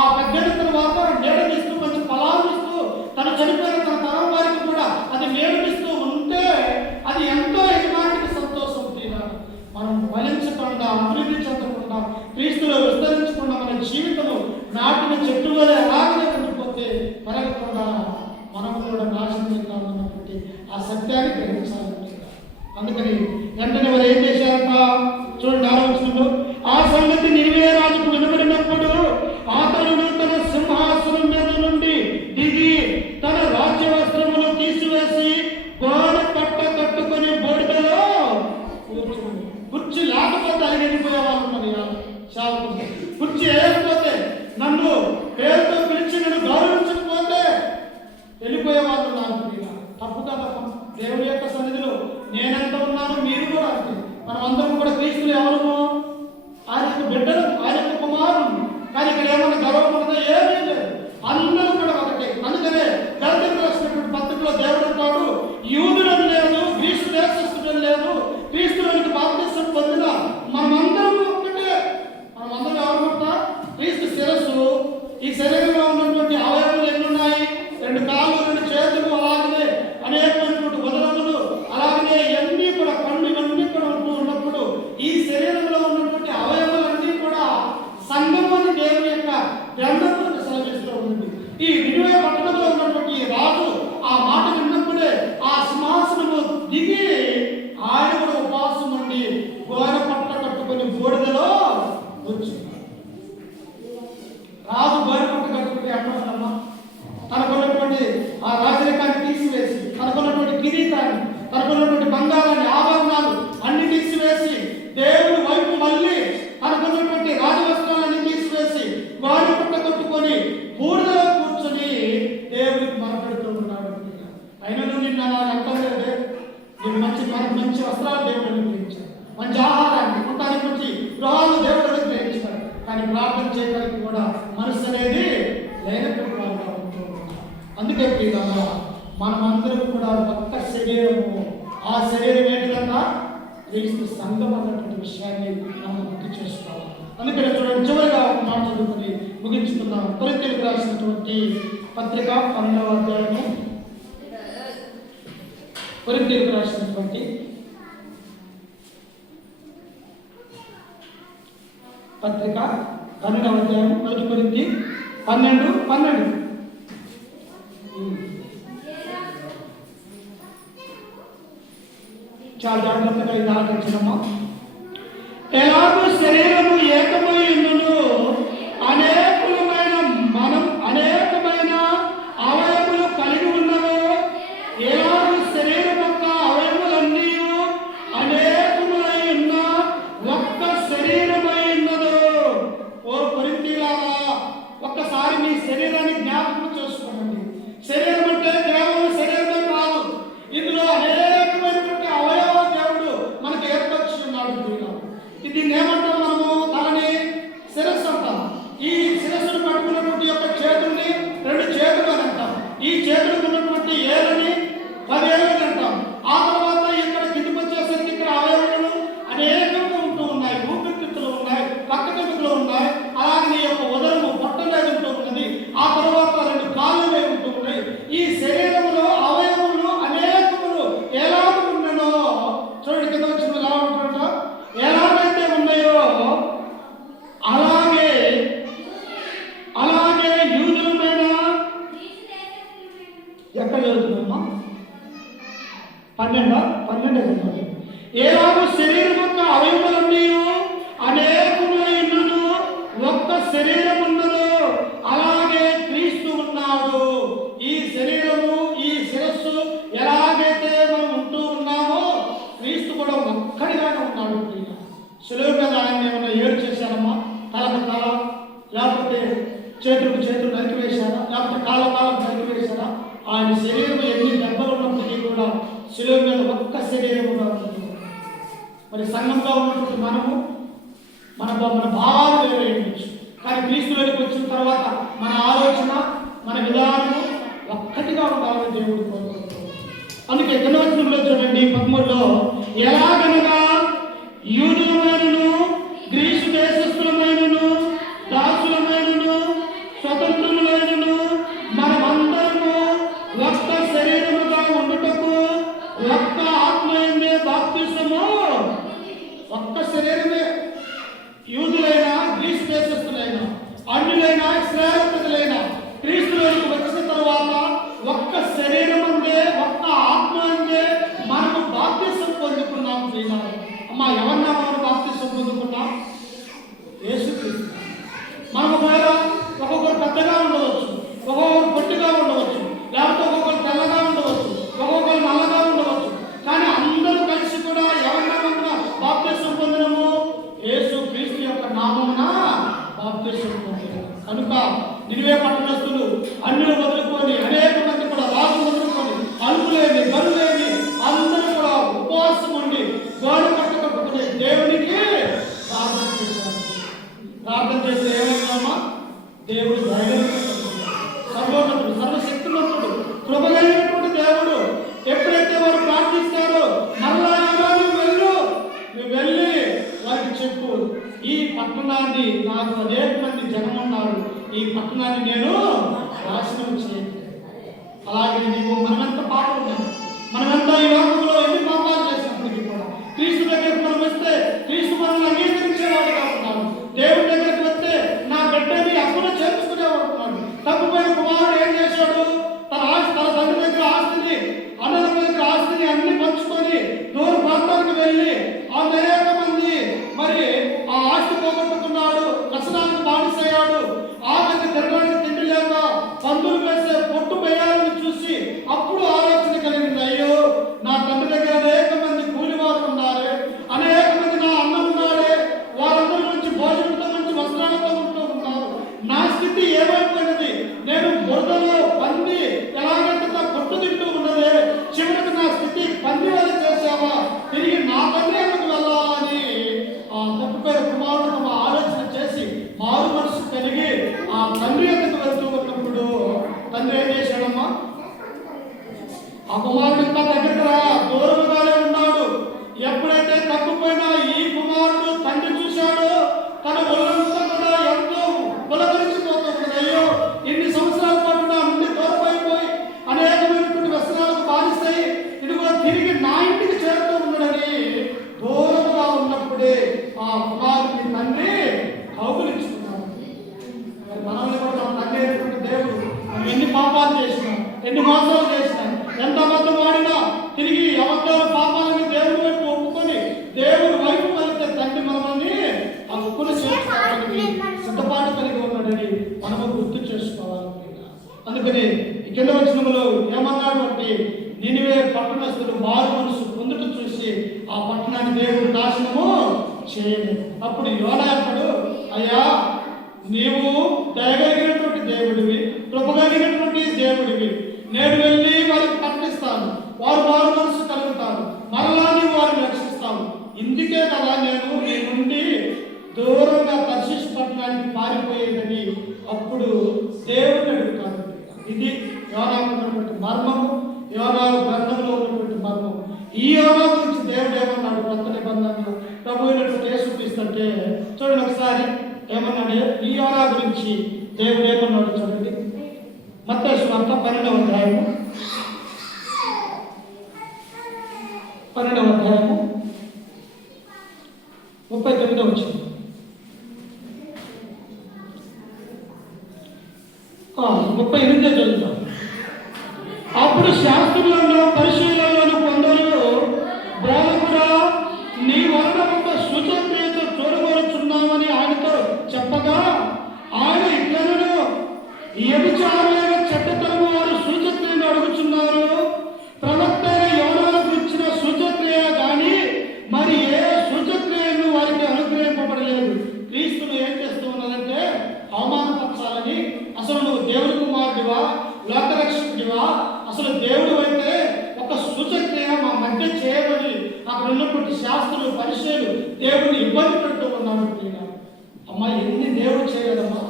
ఆ పెద్ద తర్వాత నీడనిస్తూ మంచి ఫలాలు ఇస్తూ తను చనిపోయిన తన తరం వారికి కూడా అది నీడనిస్తూ ఉంటే అది ఎంతో యజమానికి సంతోషం తీరాలి. మనం ఫలించకుండా, అభివృద్ధి చెందకుండా, క్రీస్తులో విస్తరించకుండా మన జీవితము నాటిన చెట్టు వలె అలాగే ఉండిపోతే పెరగకుండా మనం కూడా నాశనం కావాలన్నటువంటి ఆ సత్యాన్ని గ్రహించాలంటే అందుకని వెంటనే వారు ఏం చేశారంట? చూడండి 6వ వచనంలో, ఆ సంగతి నినివే రాజుకు వినబడినప్పుడు అతడు తన సింహాసనం మీద నుండి దిగి తన రాజ్య వస్త్రములు తీసివేసి గోడ పట్ట కట్టుకుని బోడిదలో కూర్చుని. కుర్చీ లేకపోతే అది వెళ్ళిపోయేవాళ్ళు మరి సేవకులు. కుర్చీ వేయకపోతే, నన్ను పేరుతో పిలిచి నన్ను గౌరవించకపోతే వెళ్ళిపోయేవాళ్ళు నాకు. తప్పు కదా. దేవుని యొక్క సన్నిధిలో నేనెంత ఉన్నాను, మీరు కూడా అంతే. మనం అందరం కూడా క్రీస్తులు ఎవరు? ఆయన యొక్క బిడ్డలు, ఆయన యొక్క కుమారులు. కానీ ఇక్కడ ఏమన్నా గర్వం ఉన్నదో? ఏమీ లేదు. అందరూ కూడా ఒకటే. అందుకనే గలతీయులకు రాసినటువంటి పత్రికలో దేవుడు అంటాడు, యూదులను లేదు, గ్రీసు దేశస్థులను లేదు, క్రీస్తులోనికి బాప్తిసం పొందిన మనమందరం ఒక్కటే. మనమందరం ఎవరుకుంటా? క్రీస్తు శిరస్సు. ఈ శరీరంలో ఉన్నటువంటి అవయవాలు ఎన్ని ఉన్నాయి? 2 కాళ్ళు, 2 చేతులు, అలాగనే అనేకమైనటువంటి ఉదరములు, అలాగనే ఇవన్నీ కూడా కళ్ళు, ఇవన్నీ కూడా ఉంటూ ఉన్నప్పుడు ఈ శరీరంలో ఉన్నటువంటి అవయవాలన్నీ కూడా సంఘము అని దేవుని యొక్క గ్రంథంలో సెలవిస్తూ ఉంది. ఈ నినివే పట్టణంలో ఉన్నటువంటి ఈ రాజు ఆ మాట విన్నప్పుడే ఆ సింహాసనము దిగి ఆయన కూడా ఉపవాసం ఉండి గోడ పట్ట కట్టుకుని బూడిదలో కూర్చున్నాడు. రాజు గోడ పట్ట కట్టుకుని అన్నాడమ్మా, తనకున్నటువంటి ఆ రాజరికాన్ని తీసివేసి, తనకున్నటువంటి కిరీటాన్ని, తనకున్నటువంటి బంగారాన్ని, ఆభరణాలు అన్ని తీసివేసి దేవుని వైపు మళ్ళీ తనకున్నటువంటి రాజవస్త్రాలన్నీ తీసివేసి గోడ పట్ట కట్టుకొని బూడిదలో కూర్చొని దేవుడికి మొరపెడుతూ ఉన్నాడు. అయినా నిన్ను అలా అంటలేదే, నేను మంచి వస్త్రాలు దేవుడు అనుగ్రహించాడు, మంచి ఆహారాన్ని ఉండడానికి మంచి గృహాలు దేవుడు అనుగ్రహించాడు. కానీ ప్రార్థన చేయడానికి కూడా మనసు అనేది లేనటువంటి వారుగా ఉంటూ ఉన్నాం. అందుకే ప్రియులారా, మనమందరం కూడా ఒక్క శరీరము. ఆ శరీరం ఏంటిదన్నా? క్రీస్తు సంఘం అన్నటువంటి విషయాన్ని మనం గుర్తు చేసుకోవాలి. అందుకని చూడండి, చివరిగా ఒక మాట చదువుకుని ముగించుకున్నాం. కొరింథీయులకు రాసినటువంటి పత్రిక 12వ అధ్యాయము, కొరింథీయులకు రాసినటువంటి పత్రిక 12వ అధ్యాయం, 1 కొరింథీ 12:12. చాలా జాగ్రత్తగా ఇది ఆలోచించడమ్మా. ఎలాగో శరీరము ఏకమై ఉన్నను అనేకమైన అవయములు కలిగి ఉన్నవో, ఎలాగో శరీరం యొక్క అవయములన్నీ అనేకములై ఉన్న ఒక్క శరీరమై ఉన్నదో. ఓ కొరింథీయులారా, ఒక్కసారి మీ శరీరాన్ని జ్ఞాపకం చేసుకోండి. శరీరం అంటే కేవలం శరీరమే కాదు, ఇందులో అనేకమైనటువంటి అవయవాలు దేవుడు మనకు ఏర్పరుచున్నాడు. దీన్ని ఏమంటాం మనము? తలని శిరస్సు అంటాం. ఈ శిరస్సును పట్టుకున్నటువంటి యొక్క చేతుల్ని 2 చేతులు అని అంటాం. ఈ చేతులకు ఉన్నటువంటి ఏళ్ళని 10 ఏళ్ళని అంటాం. ఆ తర్వాత ఇక్కడ కిందికి వచ్చేసరికి ఇక్కడ అవయవాలు అనేకంగా ఉంటూ ఉన్నాయి. ఊపిరితిత్తులు ఉన్నాయి, పక్కకెముకలు ఉన్నాయి, అలాగే ఈ యొక్క ఉదరము పొట్టలే ఉంటూ ఉన్నది. ఆ తర్వాత 2 కాళ్ళులే ఉంటూ ఉన్నాయి. ఈ శరీరంలో అవయవములు అనేకములు ఎలాగ ఉన్ననో చూడండి, కింద వచ్చిన ఎలా ఉంటుంట, ఎలాగైతే ఉన్నాయో అలాగే యూదులమైన, ఎక్కడ చదువుతున్నామా? 12 ఎలాగో శరీరం యొక్క అవయవాలన్నీ అనేకములై ఉన్నను ఒక్క శరీరం ఉన్నదో, అలాగే క్రీస్తు ఉన్నాడు. ఈ శరీరము, ఈ శిరస్సు ఎలాగైతే మనం ఉంటూ ఉన్నామో క్రీస్తు కూడా ఒక్కడిగానే ఉన్నాడు. సులువు మీద ఆయన ఏమన్నా ఏడు చేశారమ్మా? తలకు తల, లేకపోతే చేతులకు చేతులు నరికివేశారా, లేకపోతే కాళ్ళకు నరికివేశారా? ఆయన శరీరం ఎన్ని దెబ్బలు ఉన్నప్పటికీ కూడా సులువు మీద ఒక్క శరీరముగా ఉంటుంది. మరి సంఘంగా ఉన్నటువంటి మనము మన భావాలు వేరే ఉండొచ్చు, కానీ క్రీస్తులోకి వచ్చిన తర్వాత మన ఆలోచన, మన విధానము ఒక్కటిగా ఉండాలని దేవుడు కోరుకుంటున్నాడు. అందుకే దినవచనంలో చూడండి 13లో, ఎలాగనగా యూదులమైనను గ్రీసు దేశస్థులమైనను దాసులమైనను స్వతంత్రులైనను మనమందరము ఒక్క శరీరముగా ఉండుటకు ఒక్క ఆత్మయందే బాప్తిసము. ఒక్క శరీరమే. యూదులైనా, గ్రీసు దేశస్థులైనా, అన్యులైనా, ఇశ్రాయేలీయులైనా క్రీస్తులోకి వచ్చిన తరువాత ఒక్క శరీరం అందే, ఒక్క ఆత్మ అందే మనము బాప్తిసం పొందుకున్నాం. అమ్మా, ఎవరన్నా మనం బాప్తిసం పొందుకున్నాం? యేసుక్రీస్తు. మనం ఒకవేళ ఒక్కొక్కరు పెద్దగా ఉండవచ్చు, ఒక్కొక్కరు పొట్టిగా ఉండవచ్చు, లేకపోతే ఒక్కొక్కరు తెల్లగా ఉండవచ్చు, ఒక్కొక్కరు నల్లగా ఉండవచ్చు, కానీ అందరూ కలిసి కూడా ఎవరన్నా మనం బాప్తిసం పొందినము యేసుక్రీస్తు యొక్క నామమున బాప్తిసం పొందినాము. కనుక నినివే పట్టణస్తులు అన్యులు వదులుకొని, అనేక మంది కూడా రాజు వదులుకొని, అలుపులేని బరులేని అందరూ కూడా ఉపవాసం ఉండి గోడ కట్టుకుంటుకునే దేవునికి ప్రార్థన చేశారు. ప్రార్థన చేస్తే ఏమైందమ్మా? దేవుడు ధైర్యం, సర్వోన్నతుడు, సర్వశక్తిమంతుడు, కృప కలిగినటువంటి దేవుడు. ఎప్పుడైతే వారు ప్రార్థిస్తారో మరలా నువ్వు వెళ్ళి వారికి చెప్పు, ఈ పట్టణాన్ని, నాకు అనేక మంది జనం ఉన్నారు, ఈ పట్టణాన్ని నేను నాశనం చేయను. అలాగే నీవు మనమెంత పాపం ఉన్నాం, మనమెంతా ఈ లోకంలో ఎన్ని పాపాలు చేసినప్పటికీ కూడా క్రీస్తు దగ్గరకు మనం వస్తే క్రీస్తు మనల్ని అంగీకరించేవాడుగా ఉన్నాడు. దేవుడి దగ్గరకు వస్తే నా బిడ్డని అప్పుడే చేర్చుకునేవాడు ఉన్నాడు. తప్పుపోయిన కుమారుడు ఏం చేశాడు? తన తండ్రి దగ్గర ఆస్తిని, అన్నల దగ్గర ఆస్తిని అన్ని పంచుకొని దూర ప్రాంతానికి వెళ్ళి అనేక మంది మరి ఆ ఆస్తి పోగొట్టుకున్నాడు, వ్యసనానికి బానిసయ్యాడు. ఆమెకు తినడానికి తిండి లేక పందులు వేసే పొట్టు వేయాలని చూసి అప్పుడు ఆలోచన కలిగింది, అయ్యో నా తండ్రి దగ్గర అనేక మంది కూలివారు ఉన్నారు, అనేక మంది నా అన్నం ఉన్నాడే, వారందరి నుంచి భోజనంతో నుంచి వస్త్రాలతో ఉంటూ ఉన్నారు. నా స్థితి ఏమైపోయినది? నేను బురదలో పంది ఎలాగంటే కొట్టు తింటూ ఉన్నదే, చివరికి నా స్థితి పంది వల్ల చేశావా, తిరిగి నా తండ్రి ఎందుకు వెళ్ళాలని ఆ తప్పిపోయిన కుమారుడు తమ ఆలోచన చేసి మారు మనసు కలిగి ఆ తండ్రి ఎందుకు వెళ్తూ ఉన్నప్పుడు తండ్రి ఏం చేశాడమ్మా? ఆ కుమారుడు ఇంకా దగ్గరికి రా, దూరముగానే ఉన్నాడు. ఎప్పుడైతే తప్పిపోయినా ఈ కుమారుడు తండ్రి చూశాడో తన ఒళ్ళంతా కూడా ఎంతో పులకరించిపోతుంది. ఎన్ని మోసాలు చేసినా, ఎంత అబద్ధం ఆడినా తిరిగి అబద్ధాల పాపాలని దేవుడి వైపు ఒప్పుకొని దేవుడి వైపు కలిగితే తండ్రి మనల్ని ఆ ఒప్పులు చేసుకోవడానికి సిద్ధపాటు కలిగి ఉన్నాడని మనము గుర్తు చేసుకోవాలి. అందుకని ఈ కింద వచనంలో ఏమన్నాడు అంటే, నినివే పట్టణస్థులు మారు మనసు పొందుట చూసి ఆ పట్టణాన్ని దేవుడు నాశనము చేయలేదు. అప్పుడు యోనా అంటాడు, అయ్యా నీవు దయగలిగినటువంటి దేవుడివి, కృపగలిగినటువంటి దేవుడివి, నేను వెళ్ళి వారికి ప్రకటిస్తాను, వారు మారు మనసు కలుగుతారు, మరలా నీవు వారిని రక్షిస్తావు. ఇందుకే కదా నేను నీ నుండి దూరంగా తర్షీషు పట్టణానికి పారిపోయేదని అప్పుడు దేవుడిని అడుగుతాను. ఇది యోనా ఉన్నటువంటి మర్మము, యోనా గ్రంథంలో ఉన్నటువంటి మర్మం. ఈ యోనా గురించి దేవుడు ఏమన్నాడు కొత్త నిబంధనలో ప్రభు అయినటువంటి యేసుక్రీస్తు అంటే చూడండి ఒకసారి ఏమన్నాడు ఈ యోనా గురించి దేవుడు ఏమన్నాడు చూడండి. మత్తయి సువార్త 12వ అధ్యాయము 39వ వచనం. 38 చదువుతాం. అప్పుడు శాస్త్రులను పరిశీలనలను కొందరు, బోధకుడా నీ వలన ఒక సూచక్రియతో చూడగలుగుతున్నామని ఆయనతో చెప్పగా, ఆయన ఇట్లను వ్యభిచారులైన చెడ్డతనము వారు సూచక్రియను అడుగుతున్నారు. ప్రవక్త యోనాను గురించిన సూచక్రియ కానీ మరి ఏ సూచక్రియను వారికి అనుగ్రహింపబడలేదు. క్రీస్తును ఏం చేస్తూ ఉన్నదంటే అవమానపరచాలని, అసలు నువ్వు దేవుడి కుమారుడివా, లోకరక్షకుడివా, అసలు దేవుడు అయితే ఒక సూచక్రియ మా మధ్య చేయబడి అక్కడ ఉన్నటువంటి శాస్త్రులు పరిచయాలు దేవుడిని ఇబ్బంది పెడుతూ ఉన్నారు. అమ్మా ఎన్ని దేవుడు చేయలేదమ్మా.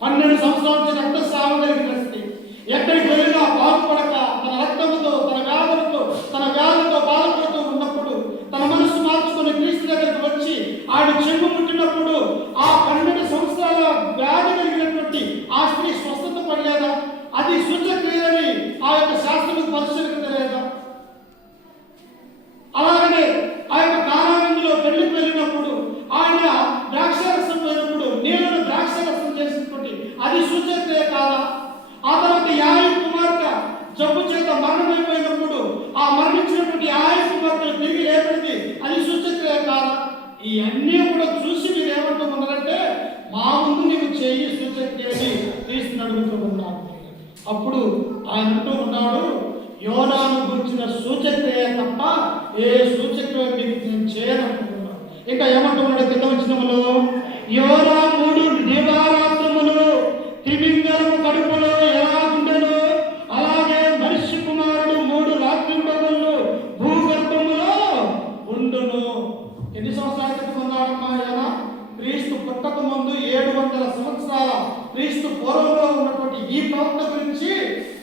12 సంవత్సరాల నుంచి రక్తస్రావం కలిగిన స్త్రీ ఎక్కడికి వెళ్ళినా బాధపడక తన రక్తంతో తన వ్యాధులతో తన వ్యాధులతో బాధపడుతూ ఉన్నప్పుడు తన మనసు మార్చుకుని క్రీస్తు దగ్గరికి వచ్చి ఆయన చెంగు ముట్టినప్పుడు ఆ 12 సంవత్సరాల వ్యాధి కలిగినటువంటి ఆ స్త్రీ స్వస్థత పడలేదా? అది సూచక్రియని ఆ యొక్క శాస్త్రం పరిశీలన తెలియదా? అలాగనే ఆ యొక్క కారానందులో పెళ్లికి వెళ్ళినప్పుడు ఆయన ద్రాక్షారసం పోయినప్పుడు నీళ్ళను ద్రాక్షారసం చేసినటువంటి అది సూచక్రియ కాదా? ఆ తర్వాత యాయి కుమార్తె జబ్బు చేత మరణమైపోయినప్పుడు ఆ మరణించినటువంటి యాయి కుమార్తె తిరిగి లేపడింది అది సూచక్రియ కాదా? ఇవన్నీ కూడా చూసి మీరు ఏమంటూ ఉన్నారంటే మా ముందు నీవు చేయి సూచక్రియని క్రీస్తుని అడుగుతూ ఉన్నాను. అప్పుడు ఆయన అంటూ ఉన్నాడు, యోనాను గురించిన సూచక్రియ తప్ప ఏ సూచక్రియ నేను చేయనుకుంటున్నాను. ఇంకా ఏమంటున్నాడు కింద వచనములో, యోనా 3 దివారాత్రములు తిమింగలము కడుపులో ఎలా ఉండెనో అలాగే మనిషి కుమారుడు 3 రాత్రింబగళ్ళు భూగర్భములో ఉండును. ఎన్ని సంవత్సరాల క్రితం ఉన్నాడమ్మా యోనా? క్రీస్తు పుట్టక ముందు 700 సంవత్సరాల క్రీస్తు పూర్వంలో ఉన్నటువంటి ఈ ప్రవక్త గురించి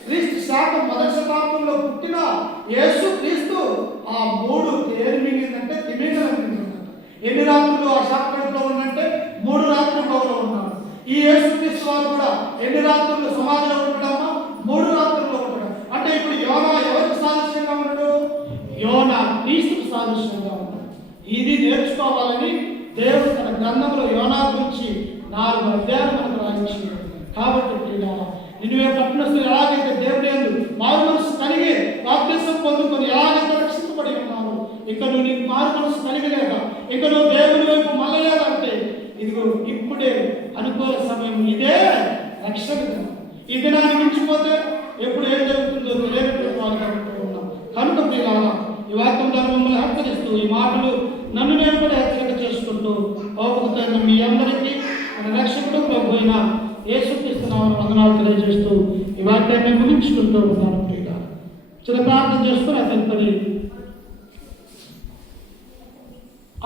క్రీస్తు శాఖ మొదటి శతాబ్దంలో పుట్టిన యేసు క్రీస్తు ఆ 3 తేరు మింగిందంటే తిమింగలం మింగిందంట. ఎన్ని రాత్రులు ఆ శాఖ కడుపులో ఉందంటే 3 రాత్రులు ఉన్నాడు. ఈ యేసు క్రీస్తు వారు కూడా ఎన్ని రాత్రులు సమాధిలో ఉంటాడమ్మా? 3 రాత్రుల్లో ఉంటాడు. అంటే ఇప్పుడు యోనా ఎవరికి సాదృశ్యంగా ఉన్నాడు? యోనా క్రీస్తుకు సాదృశ్యంగా ఉన్నాడు. ఇది నేర్చుకోవాలని దేవుడు తన గ్రంథంలో యోనా గురించి 4 అధ్యాయాలు మనకు రాయించాడు. కాబట్టి నినివే పట్టణస్థులు ఎలాగైతే దేవుడు యందు మారు మనసు కలిగి బాప్తిసం పొందుకొని ఎలాగైతే రక్షించబడి ఉన్నారు, ఇక నువ్వు నీకు మారు మనసు కలిగలేదా, ఇక నువ్వు దేవుని వైపు మళ్ళలేదంటే ఇదిగో ఇప్పుడే అనుకూల సమయం, ఇదే రక్షణ దినం. ఈ దినాన్ని మించిపోతే ఎప్పుడు ఏం జరుగుతుందో తెలియనటువంటి వాళ్ళుగా ఉన్నాం. కనుక ప్రియులారా ఈ వాక్యం ద్వారా మమ్మల్ని హెచ్చరిస్తూ ఈ మాటలు నన్ను నేను కూడా హెచ్చరిక చేసుకుంటూ ఓపికతో మీ అందరికీ మన రక్షకుడు ప్రభు అయిన యేసుక్రీస్తు నామమున వందనాలు తెలియజేస్తూ ఈ వాక్యాన్ని ముగించుకుంటూ ఉన్నాను. ప్రియులారా చిన్న ప్రార్థన చేసుకుని అతని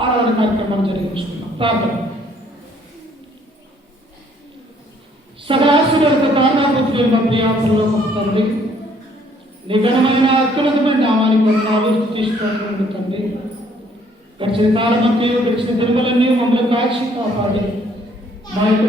ఆరాధన కార్యక్రమాన్ని జరిగించుకున్నాం. ప్రార్థన. సదాశివులకు కారణాపుత్రులు మా ప్రియాపరలోక తండ్రి, నీ ఘనమైన అత్యున్నతమైన నామానికి వందనాలు స్తుతిస్తున్నాను తండ్రి. గడిచిన కాలం అంతా గడిచిన దినములన్నీ మమ్మల్ని కాచి కాపాడి మా యొక్క